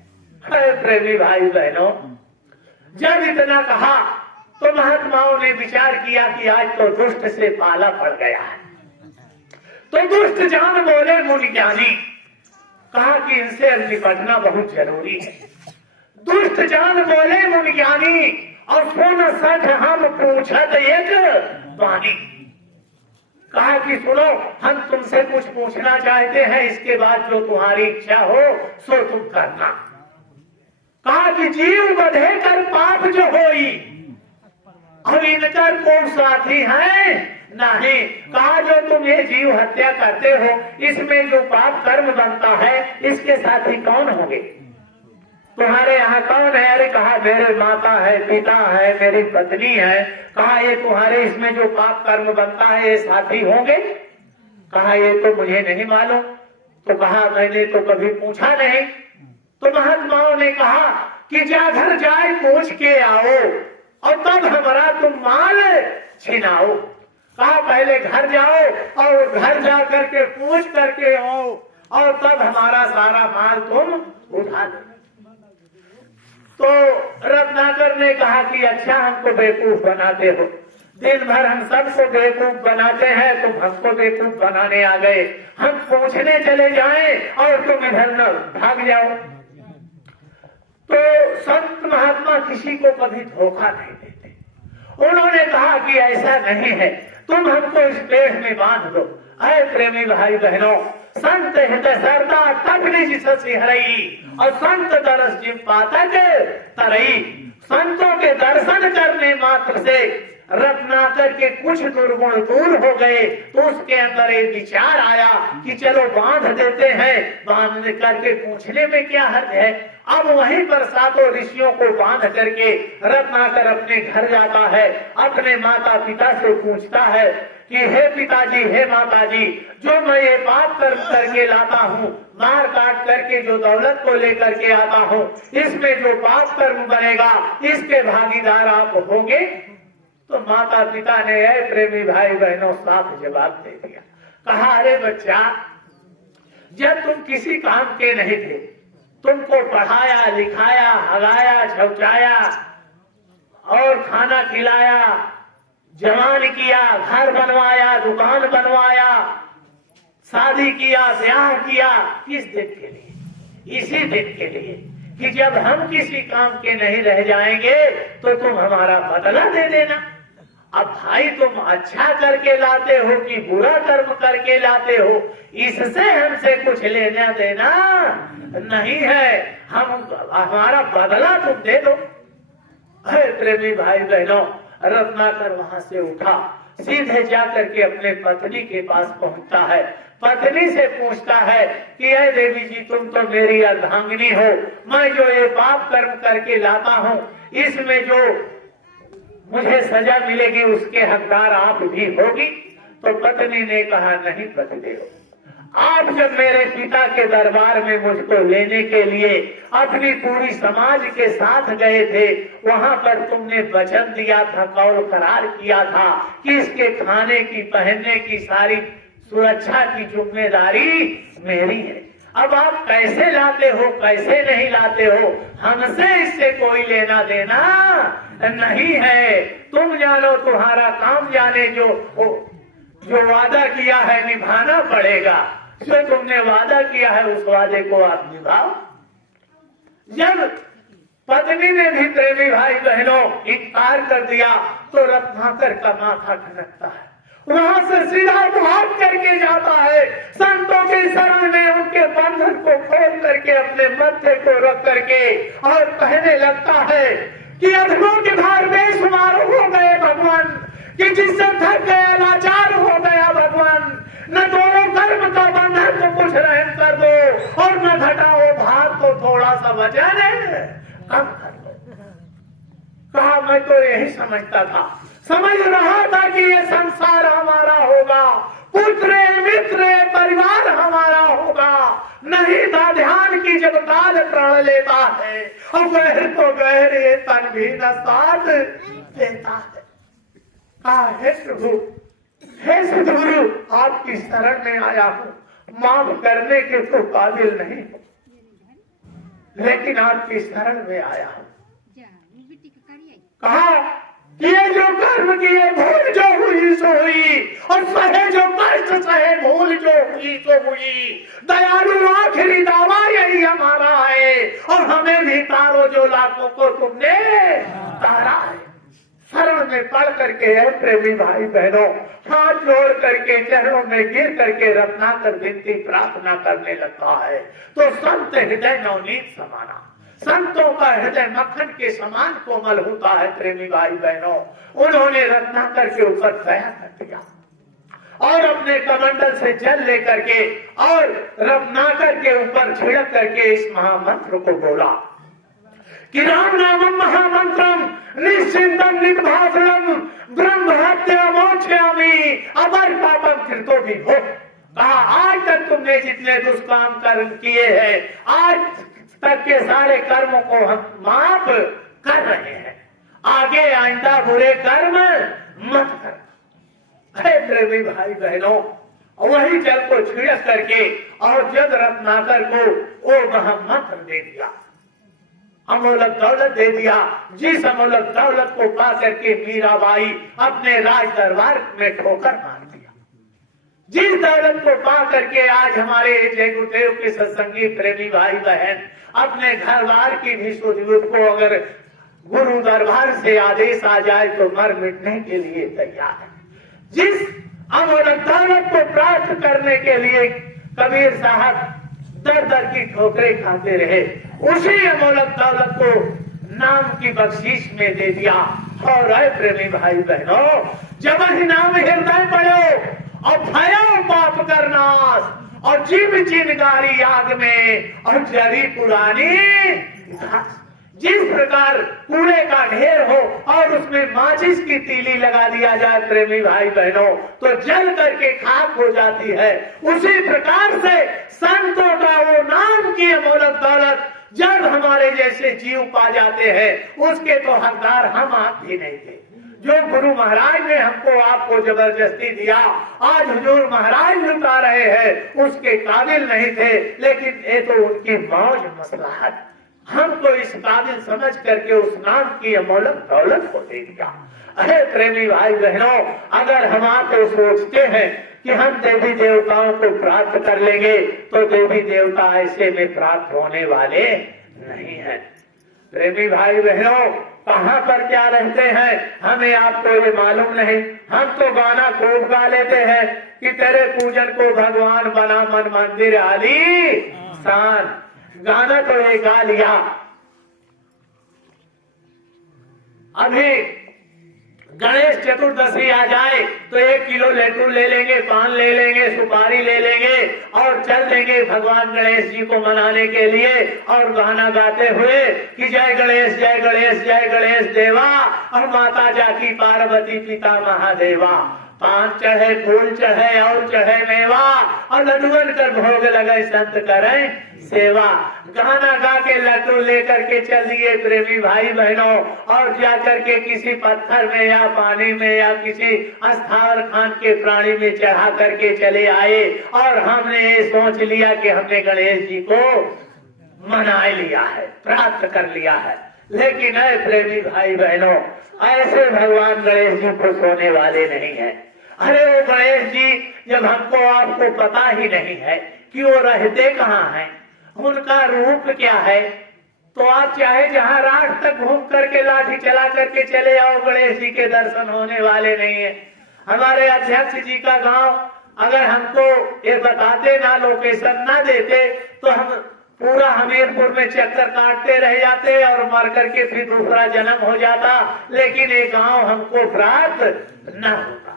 प्रेमी भाई बहनों, जब इतना कहा तो महात्माओं ने विचार किया कि आज तो दुष्ट से पाला पड़ गया है। तो दुष्ट जान बोले मुनि ज्ञानी, कहा कि इनसे अब निपटना बहुत जरूरी है। दुष्ट जान बोले मुनि ज्ञानी, और सुन सठ हम पूछत एक वाणी। कहा कि सुनो, हम तुमसे कुछ पूछना चाहते हैं, इसके बाद जो तुम्हारी इच्छा हो सो तुम करना। कहा कि जीव बधे कर पाप जो होई, अब इनकर कौन साथी है नहीं। कहा जो तुम ये जीव हत्या करते हो, इसमें जो पाप कर्म बनता है, इसके साथी कौन होंगे? तुम्हारे यहाँ कौन है? अरे कहा मेरे माता है, पिता है, मेरी पत्नी है। कहा ये तुम्हारे इसमें जो पाप कर्म बनता है, ये साथी होंगे? कहा ये तो मुझे नहीं मालूम। तो कहा मैंने तो कभी पूछा नहीं। तो महात्माओं ने कहा कि जा घर जाए पूछ के आओ, और तब हमारा तुम माल छिनाओ। कहा पहले घर जाओ और घर जा करके पूछ करके आओ, और तब हमारा सारा माल तुम उठा लो। तो रत्नाकर ने कहा कि अच्छा हमको बेवकूफ बनाते हो, दिन भर हम सबको बेवकूफ बनाते हैं, तुम हमको बेवकूफ बनाने आ गए। हम पूछने चले जाएं और तुम इधर न भाग जाओ। तो संत महात्मा किसी को कभी धोखा नहीं देते। उन्होंने कहा कि ऐसा नहीं है, तुम हमको इस पेड़ में बांध दो। अरे प्रेमी भाई बहनों, संत हृदय सरदा तब निज ससी हरई, और संत दरस जिम पातक तरई। संतों के दर्शन करने मात्र से रत्नाकर के कुछ दुर्गुण दूर हो गए। तो उसके अंदर एक विचार आया कि चलो बांध देते हैं, बांध करके पूछने में क्या हर्ज है। अब वहीं पर सातों ऋषियों को बांध करके रत्नाकर अपने घर जाता है, अपने माता पिता से पूछता है कि हे पिताजी, हे माताजी, जो मैं ये पाप कर्म करके लाता हूँ, मार काट करके जो दौलत को लेकर के आता हूँ, इसमें जो पाप कर्म बनेगा इसके भागीदार आप होंगे? तो माता पिता ने प्रेमी भाई बहनों साफ जवाब दे दिया। कहा अरे बच्चा, जब तुम किसी काम के नहीं थे, तुमको पढ़ाया लिखाया, हगाया झुकाया और खाना खिलाया, जवान किया, घर बनवाया, दुकान बनवाया, शादी किया, ब्याह किया, किस दिन के लिए? इसी दिन के लिए कि जब हम किसी काम के नहीं रह जाएंगे तो तुम हमारा बदला दे देना। अब भाई तुम अच्छा करके लाते हो कि बुरा कर्म करके लाते हो, इससे हमसे कुछ लेना देना नहीं है। हम हमारा बदला तुम दे दो। अरे प्रेमी भाई बहनों, रत्नाकर वहां से उठा, सीधे जाकर के अपने पत्नी के पास पहुंचता है। पत्नी से पूछता है कि अरे देवी जी, तुम तो मेरी अर्धांगिनी हो, मैं जो ये पाप कर्म करके लाता हूँ, इसमें जो मुझे सजा मिलेगी उसके हकदार आप भी होगी? तो पत्नी ने कहा नहीं पति हो, आप जब मेरे पिता के दरबार में मुझको लेने के लिए अपनी पूरी समाज के साथ गए थे, वहां पर तुमने वचन दिया था, कौल करार किया था कि इसके खाने की, पहनने की, सारी सुरक्षा की जिम्मेदारी मेरी है। अब आप कैसे लाते हो, कैसे नहीं लाते हो, हमसे इससे कोई लेना देना नहीं है। तुम जानो, तुम्हारा काम जाने, जो वादा किया है निभाना पड़ेगा। जो तुमने वादा किया है उस वादे को आप निभाओ। जब पत्नी ने भी प्रेमी भाई बहनों इनकार कर दिया तो रत्नाकर का माथा ठनकता है, वहां से सीधा भाग करके जाता है, संतों के शरण में उनके बंधन को खोल करके अपने मत्थे को रख करके और कहने लगता है कि अधमों के भार बेशुमार हो गए भगवान, कि जिससे थक गया, लाचार हो गया भगवान। न दोनों कर्म का बंधन तो कुछ रहम कर दो, और न घटाओ भार तो थोड़ा सा वजन कम कर दो। कहा मैं तो यही समझता था, समझ रहा था कि ये संसार हमारा होगा, पुत्र मित्र परिवार हमारा होगा। नहीं था ध्यान की जब काल प्राण लेता है, और गहर तो गहरे तन भी न साथ देता है। कहा हे प्रभु, हे सद्गुरु, आपकी शरण में आया हूँ, माफ करने के तो काबिल नहीं हूँ, लेकिन आपकी शरण में आया हूँ। कहा ये जो कर्म किए भूल जो हुई सो हुई, और सहे जो कष्ट सहे भूल जो हुई सो हुई। दयालु आखिरी दावा यही हमारा है, और हमें भी तारो जो लाखों को तुमने तारा है। शरण में पढ़ करके है प्रेमी भाई बहनों, हाथ जोड़ करके चरणों में गिर करके रत्नाकर विनती प्रार्थना करने लगता है तो संत हृदय नवनीत समाना, संतों का हृदय मक्खन के समान कोमल होता है प्रेमी भाई बहनों। उन्होंने रत्नाकर के ऊपर दया कर दिया और अपने कमंडल से जल लेकर के और रत्नाकर के ऊपर छिड़क करके इस महामंत्र को बोला कि राम नामम महामंत्रम निश्चिंतम निर्भाषणम ब्रह्म हत्या मोक्षयामि अबर पापम कृतो भी हो। कहा आज तक तुमने जितने दुष्काम कर्म किए हैं, आज तक के सारे कर्मों को हम माफ कर रहे हैं, आगे आइंदा बुरे कर्म मत कर। प्रेमी भाई बहनों, वही जल को छिड़क करके और जग रत्नाकर को वो महामंत्र दे दिया, अमोलक दौलत दे दिया। जिस अमोलक दौलत को पा करके मीराबाई अपने राज दरबार में ठोकर मार दिया, जिस दौलत को पा करके आज हमारे जय गुरुदेव के सत्संगी प्रेमी भाई बहन अपने घर बार की भी सूझबूझ को अगर गुरु दरबार से आदेश आ जाए तो मर मिटने के लिए तैयार है। जिस अमोलक दौलत को प्राप्त करने के लिए कबीर साहब दर दर की ठोकरें खाते रहे, उसी अमोलक दौलत को नाम की बख्शीश में दे दिया। और प्रेमी भाई बहनों, जब ही नाम हृदय पड़ो और भयो पाप करनाश, और जीव चिनगारी आग में और जरी पुरानी। जिस प्रकार कूड़े का ढेर हो और उसमें माचिस की तीली लगा दिया जाए प्रेमी भाई बहनों तो जल करके खाक हो जाती है, उसी प्रकार से संतों का वो नाम की अमोलक दौलत जब हमारे जैसे जीव पा जाते हैं, उसके तो हकदार हम आप भी नहीं थे। जो गुरु महाराज ने हमको आपको जबरदस्ती दिया, आज हुजूर महाराज लुटा रहे हैं, उसके काबिल नहीं थे, लेकिन ये तो उनकी मौज मसलहत हमको इस काबिल समझ करके उस नाम की अमोलक दौलत को दे दिया। अरे प्रेमी भाई बहनों, अगर हम आपको सोचते हैं कि हम देवी देवताओं को प्राप्त कर लेंगे तो देवी देवता ऐसे में प्राप्त होने वाले नहीं है। प्रेमी भाई बहनों, कहाँ पर क्या रहते हैं हमें आपको ये मालूम नहीं। हम तो गाना खूब गा लेते हैं कि तेरे पूजन को भगवान बना मन मंदिर आली शान, गाना तो ये गा लिया। अभी गणेश चतुर्दशी आ जाए तो 1 किलो लड्डू ले लेंगे, पान ले लेंगे, सुपारी ले लेंगे और चल देंगे भगवान गणेश जी को मनाने के लिए और गाना गाते हुए कि जय गणेश जय गणेश जय गणेश देवा और माता जाकी पार्वती पिता महादेवा। पान चढ़े, फूल चढ़े और चढ़े मेवा और लड्डुअन कर भोग लगे संत करें सेवा। गाना गा के लड्डू लेकर के चल दिए प्रेमी भाई बहनों और जाकर के किसी पत्थर में या पानी में या किसी स्थावर खान के प्राणी में चढ़ा करके चले आए और हमने ये सोच लिया कि हमने गणेश जी को मना लिया है, प्राप्त कर लिया है। लेकिन प्रेमी भाई बहनों, ऐसे भगवान गणेश जी खुश होने वाले नहीं है। अरे वो गणेश जी जब हमको आपको पता ही नहीं है कि वो रहते कहाँ हैं, उनका रूप क्या है, तो आप चाहे जहाँ रात तक घूम करके लाठी चला करके चले आओ, गणेश जी के दर्शन होने वाले नहीं है। हमारे अध्यक्ष जी का गांव अगर हमको ये बताते ना, लोकेशन ना देते तो हम पूरा हमीरपुर में चक्कर काटते रह जाते और मर करके फिर दूसरा जन्म हो जाता, लेकिन ये गांव हमको प्राप्त न होता।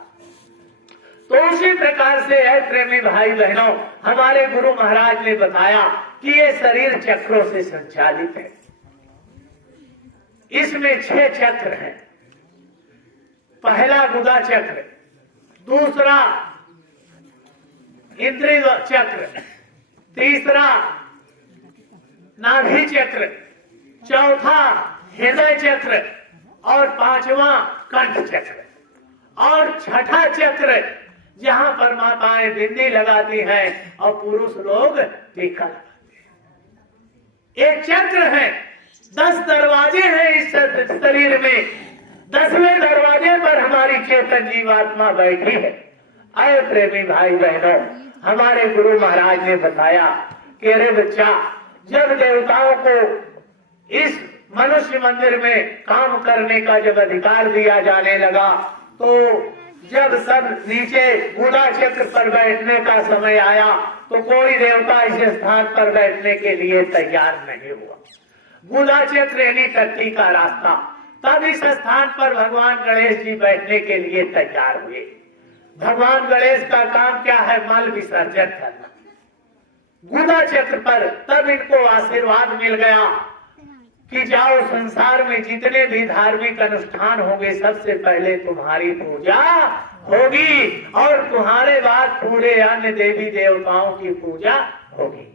तो उसी प्रकार से है प्रेमी भाई बहनों, हमारे गुरु महाराज ने बताया कि ये शरीर चक्रों से संचालित है। इसमें 6 चक्र हैं। पहला गुदा चक्र, दूसरा इंद्रिय चक्र, तीसरा नाभि चक्र, चौथा हृदय चक्र और 5वां कंठ चक्र और छठा चक्र जहां पर माताएं बिंदी लगाती हैं और पुरुष लोग टीका लगाते हैं। एक चक्र है, 10 दरवाजे हैं इस शरीर में 10वें दरवाजे पर हमारी चेतन जीवात्मा बैठी है। अरे प्रेमी भाई बहनों, हमारे गुरु महाराज ने बताया कि अरे बच्चा, जब देवताओं को इस मनुष्य मंदिर में काम करने का जब अधिकार दिया जाने लगा, तो जब सब नीचे गुदा चक्र पर बैठने का समय आया तो कोई देवता इस स्थान पर बैठने के लिए तैयार नहीं हुआ। गुदा चक्र यानी टट्टी का रास्ता, तब इस स्थान पर भगवान गणेश जी बैठने के लिए तैयार हुए। भगवान गणेश का काम क्या है? मल विसर्जन करना। गुदा चक्र पर तब इनको आशीर्वाद मिल गया कि जाओ, संसार में जितने भी धार्मिक अनुष्ठान होंगे सबसे पहले तुम्हारी पूजा होगी और तुम्हारे बाद पूरे अन्य देवी देवताओं की पूजा होगी।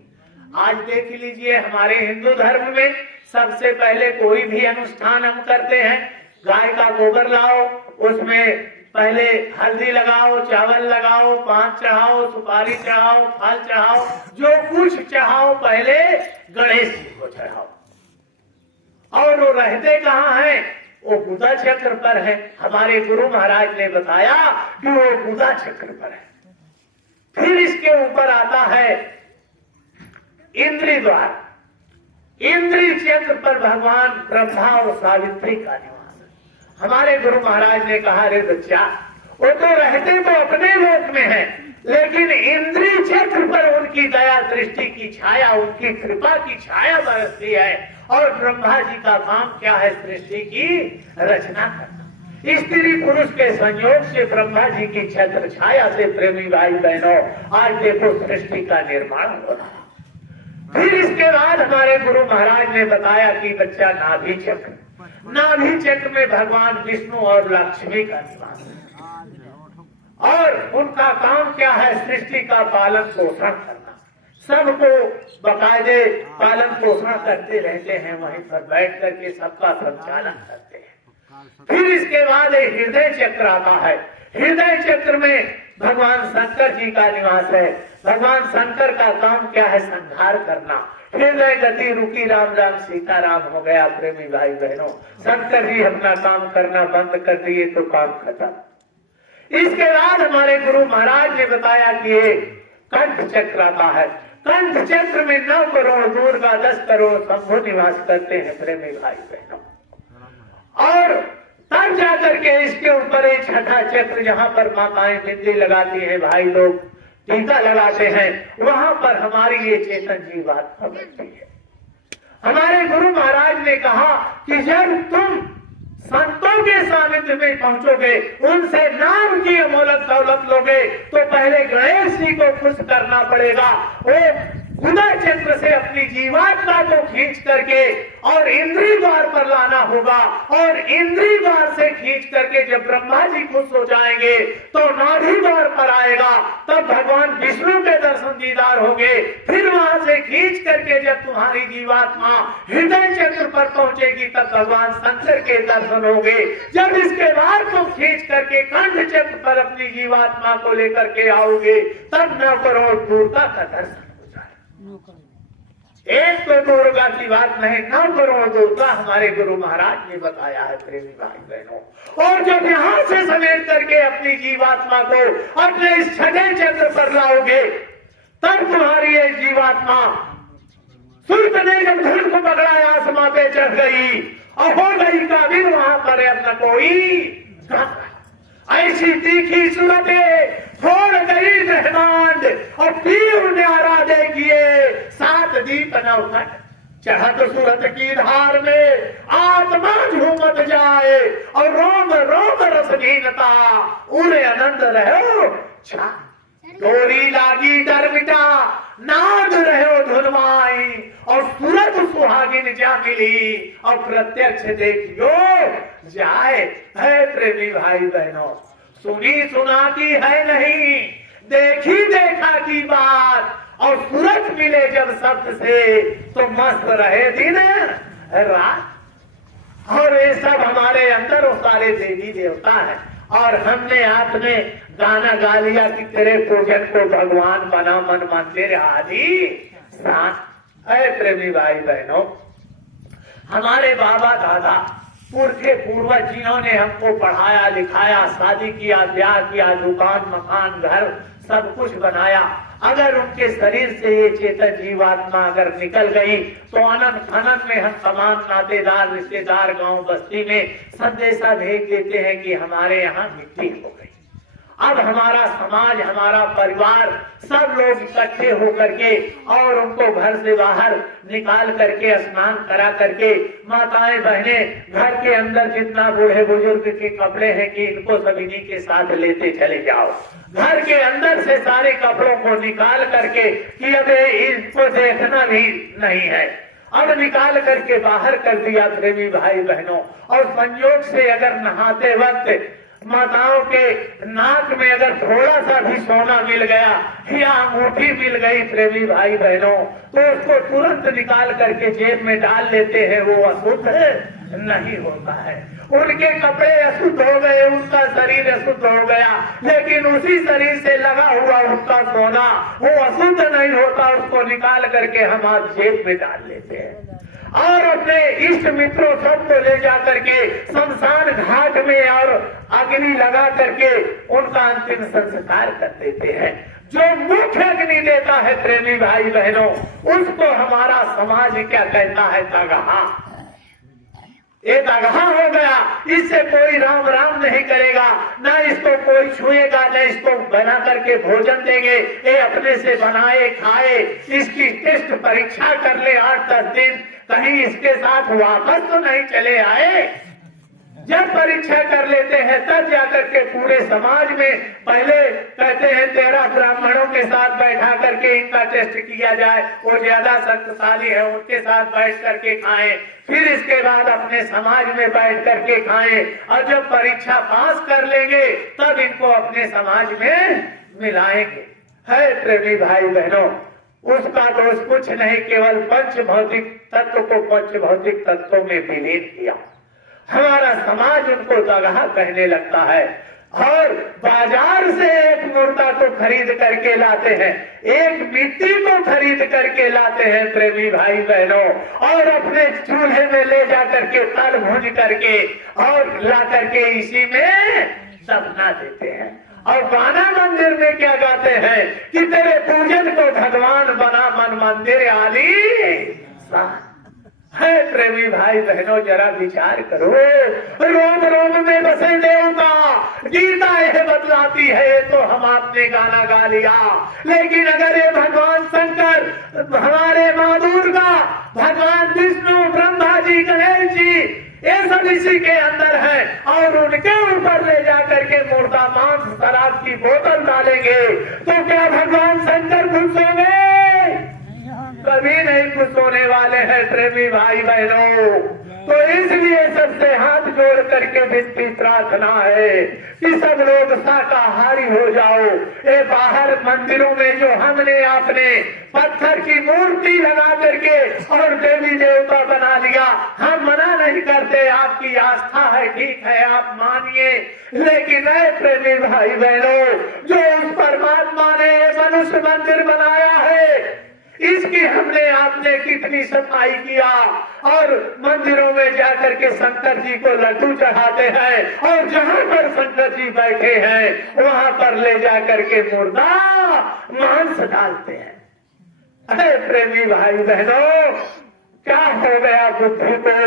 आज देख लीजिए, हमारे हिंदू धर्म में सबसे पहले कोई भी अनुष्ठान हम करते हैं, गाय का गोबर लाओ, उसमें पहले हल्दी लगाओ, चावल लगाओ, पान चढ़ाओ, सुपारी चढ़ाओ, फल चढ़ाओ, जो कुछ चढ़ाओ पहले गणेश जी को चढ़ाओ। और वो रहते कहाँ हैं? वो गुदा चक्र पर है। हमारे गुरु महाराज ने बताया कि वो गुदा चक्र पर है। फिर इसके ऊपर आता है इंद्री द्वार। इंद्री चक्र पर भगवान ब्रह्मा और सावित्री का निवास है। हमारे गुरु महाराज ने कहा, रे बच्चा, वो तो रहते तो अपने लोक में है, लेकिन इंद्री चक्र पर उनकी दया दृष्टि की छाया, उनकी कृपा की छाया बरसती है। और ब्रह्मा जी का काम क्या है? सृष्टि की रचना करना। स्त्री पुरुष के संयोग से ब्रह्मा जी की छत्र छाया से, प्रेमी भाई बहनों, आज देखो सृष्टि का निर्माण हो रहा है। फिर इसके बाद हमारे गुरु महाराज ने बताया कि बच्चा, नाभि चक्र, नाभि चक्र में भगवान विष्णु और लक्ष्मी का निवास है। और उनका काम क्या है? सृष्टि का पालन पोषण करना। सबको बकायदे पालन पोषण करते रहते हैं, वहीं पर बैठ करके सबका संचालन करते हैं। फिर इसके बाद एक हृदय चक्र आता है। हृदय चक्र में भगवान शंकर जी का निवास है। भगवान शंकर का काम क्या है? संहार करना। हृदय गति रुकी, राम राम सीता राम हो गया। प्रेमी भाई बहनों, शंकर जी अपना काम करना बंद कर दिए तो काम खत्म। इसके बाद हमारे गुरु महाराज ने बताया कि एक कंठ चक्र आता है। कंठ चक्र में 9 करोड़ दूर का 10 करोड़ शंभु निवास करते हैं, प्रेमी भाई बहनों। और तब जाकर के इसके ऊपर एक छठा चक्र, जहाँ पर माताएं बिंदी लगाती हैं, भाई लोग टीका लगाते हैं, वहां पर हमारी ये चेतन जीवात्मा बैठती है। हमारे गुरु महाराज ने कहा कि जब तुम संतों के सानिध्य में पहुंचोगे, उनसे नाम की अमोलक दौलत लोगे, तो पहले गणेश जी को खुश करना पड़ेगा। वो गुदा चक्र से अपनी जीवात्मा को खींच करके और इंद्री द्वार पर लाना होगा। और इंद्री द्वार से खींच करके जब ब्रह्मा जी खुश हो जाएंगे तो नाभि द्वार पर आएगा, तब भगवान विष्णु के दर्शन दीदार होंगे। फिर वहां से खींच करके जब तुम्हारी जीवात्मा हृदय चक्र पर पहुंचेगी, तब भगवान शंकर के दर्शन होंगे। जब इसके बाद तुम खींच करके कंठ चक्र पर अपनी जीवात्मा को लेकर के आओगे, तब 9 करोड़ दुर्गा का दर्शन। एक तो दुर्गा की बात नहीं, 9 करोड़ दुर्गा हमारे गुरु महाराज ने बताया है, प्रेमी भाई बहनों। और जब यहाँ से समेट करके अपनी जीवात्मा को अपने इस छठे चक्र पर लाओगे, तब तुम्हारी ये जीवात्मा सूर्य ने जब धन को पकड़ाया, आसमां पे चढ़ गई और हो गई काबिल, वहां पर अपना कोई ऐसी तीखी सूरतें छोड़ गई रहमान और पीर न्यारा देखिए 7 दीप नौखट चढ़त सूरत की धार में आत्मा झूमत जाए और रोम रोम रसहीनता उड़े आनंद रहो छा डोरी लागी डर मिटा नाद रहो धुनवाई और सूरत सुहागिन जा मिली और प्रत्यक्ष देखियो जाए। है प्रेमी भाई बहनों, सुनी सुना की है नहीं, देखी देखा की बात। और सूरत मिले जब शब्द से तो मस्त रहे दिन रात। और ये सब हमारे अंदर वो सारे देवी देवता है। और हमने आपने गाना गा लिया कि तेरे पूजन को भगवान बना मन मंदिर आदि साथ। अरे प्रेमी भाई बहनों, हमारे बाबा दादा पुरखे पूर्वज जिन्होंने हमको पढ़ाया लिखाया, शादी किया, ब्याह किया, दुकान मकान घर सब कुछ बनाया, अगर उनके शरीर से ये चेतन जीवात्मा अगर निकल गई तो अनंत अनंत में हम तमाम नातेदार रिश्तेदार गांव बस्ती में संदेशा भेज देते हैं कि हमारे यहाँ मिट्टी हो गई। अब हमारा समाज, हमारा परिवार सब लोग इकट्ठे होकर के और उनको घर से बाहर निकाल करके स्नान करा करके माताएं बहनें घर के अंदर जितना बूढ़े बुजुर्ग के कपड़े हैं कि इनको सभी के साथ लेते चले जाओ। घर के अंदर से सारे कपड़ों को निकाल करके कि अब इनको देखना भी नहीं है, अब निकाल करके बाहर कर दिया प्रेमी भाई बहनों। और संयोग से अगर नहाते वक्त माताओं के नाक में अगर थोड़ा सा भी सोना मिल गया या अंगूठी मिल गई प्रेमी भाई बहनों, तो उसको तुरंत निकाल करके जेब में डाल लेते हैं। वो अशुद्ध नहीं होता है। उनके कपड़े अशुद्ध हो गए, उनका शरीर अशुद्ध हो गया, लेकिन उसी शरीर से लगा हुआ उनका सोना वो अशुद्ध नहीं होता, उसको निकाल करके हम आज जेब में डाल लेते हैं और अपने इष्ट मित्रों सबको ले जा करके शमशान घाट में और अग्नि लगा करके उनका अंतिम संस्कार कर देते हैं। जो मुख्य अग्नि देता है प्रेमी भाई बहनों, उसको हमारा समाज क्या कहता है? दगहा। ये दगहा हो गया, इससे कोई राम राम नहीं करेगा, ना इसको कोई छुएगा, न इसको बना करके भोजन देंगे। ये अपने से बनाए खाए, इसकी टेस्ट परीक्षा कर ले 8-10 दिन, कहीं इसके साथ वापस तो नहीं चले आए। जब परीक्षा कर लेते हैं तब जाकर के पूरे समाज में पहले कहते हैं 13 ब्राह्मणों के साथ बैठा करके इनका टेस्ट किया जाए, वो ज्यादा शक्तिशाली है, उनके साथ बैठ करके खाएं, फिर इसके बाद अपने समाज में बैठ करके खाएं, और जब परीक्षा पास कर लेंगे तब इनको अपने समाज में मिलाएंगे। है प्रेमी भाई बहनों, उसका दोष कुछ नहीं, केवल पंच भौतिक तत्व को पंच भौतिक तत्वों में विलीन किया। हमारा समाज उनको दगहा कहने लगता है और बाजार से एक मुर्दा को खरीद करके लाते हैं, एक मिट्टी को खरीद करके लाते हैं प्रेमी भाई बहनों, और अपने चूल्हे में ले जा करके तल भून करके और ला करके इसी में दफना देते हैं। और गाना मंदिर में क्या गाते हैं कि तेरे पूजन को भगवान बना मन मंदिर आली है। प्रेमी भाई बहनों, जरा विचार करो, रोम रोम में बसे देवता, गीता यह बतलाती है। ये तो हम आपने गाना गा लिया, लेकिन अगर ये भगवान शंकर, हमारे माँ दुर्गा, भगवान विष्णु, ब्रह्मा जी, गणेश जी, ये सब इसी के अंदर है, और उनके ऊपर ले जा करके मुर्दा मांस शराब की बोतल डालेंगे तो क्या भगवान शंकर खुश होंगे? कभी नहीं खुश होने वाले हैं प्रेमी भाई बहनों। तो इसलिए सबसे हाथ जोड़ करके विनती प्रार्थना है कि सब लोग शाकाहारी हो जाओ। ये बाहर मंदिरों में जो हमने आपने पत्थर की मूर्ति लगा करके और देवी देवता बना लिया, हम मना नहीं करते, आपकी आस्था है, ठीक है, आप मानिए, लेकिन ऐ प्रेमी भाई बहनों, जो उस परमात्मा ने मनुष्य मंदिर बनाया है, इसकी हमने आपने कितनी सफाई किया, और मंदिरों में जाकर के शंकर जी को लड्डू चढ़ाते हैं, और जहां पर शंकर जी बैठे हैं वहां पर ले जाकर के मुर्दा मांस डालते हैं। अरे प्रेमी भाई बहनों, क्या हो गया बुद्धि को?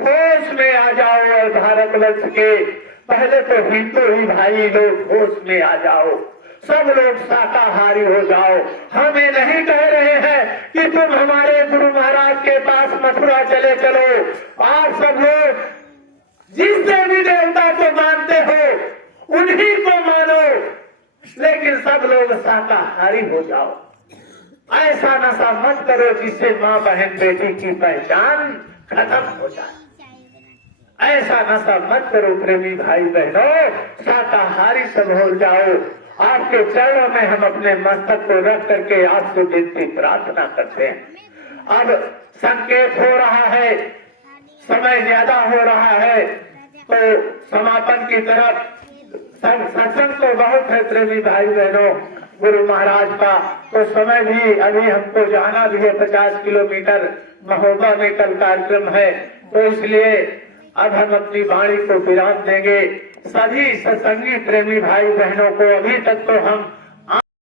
होश में आ जाओ और भारत वर्ष के पहले तो हिंदू ही भाई लोग होश में आ जाओ, सब लोग शाकाहारी हो जाओ। हमें नहीं कह रहे हैं कि तुम हमारे गुरु महाराज के पास मथुरा चले चलो, आप सब लोग जिस देवी देवता को मानते हो उन्हीं को मानो, लेकिन सब लोग शाकाहारी हो जाओ। ऐसा नशा मत करो जिससे माँ बहन बेटी की पहचान खत्म हो जाए। ऐसा नशा मत करो प्रेमी भाई बहनों, शाकाहारी सब हो जाओ। आपके चरणों में हम अपने मस्तक को रख करके आपसे विनती प्रार्थना करते हैं। अब संकेत हो रहा है, समय ज्यादा हो रहा है, तो समापन की तरफ सत्संग तो बहुत है प्रेमी भाई बहनों गुरु महाराज का, तो समय भी अभी हमको जाना भी है, 50 किलोमीटर महोबा में कल कार्यक्रम है, तो इसलिए अब हम अपनी वाणी को विराम देंगे। सभी सत्संगी प्रेमी भाई बहनों को अभी तक तो हम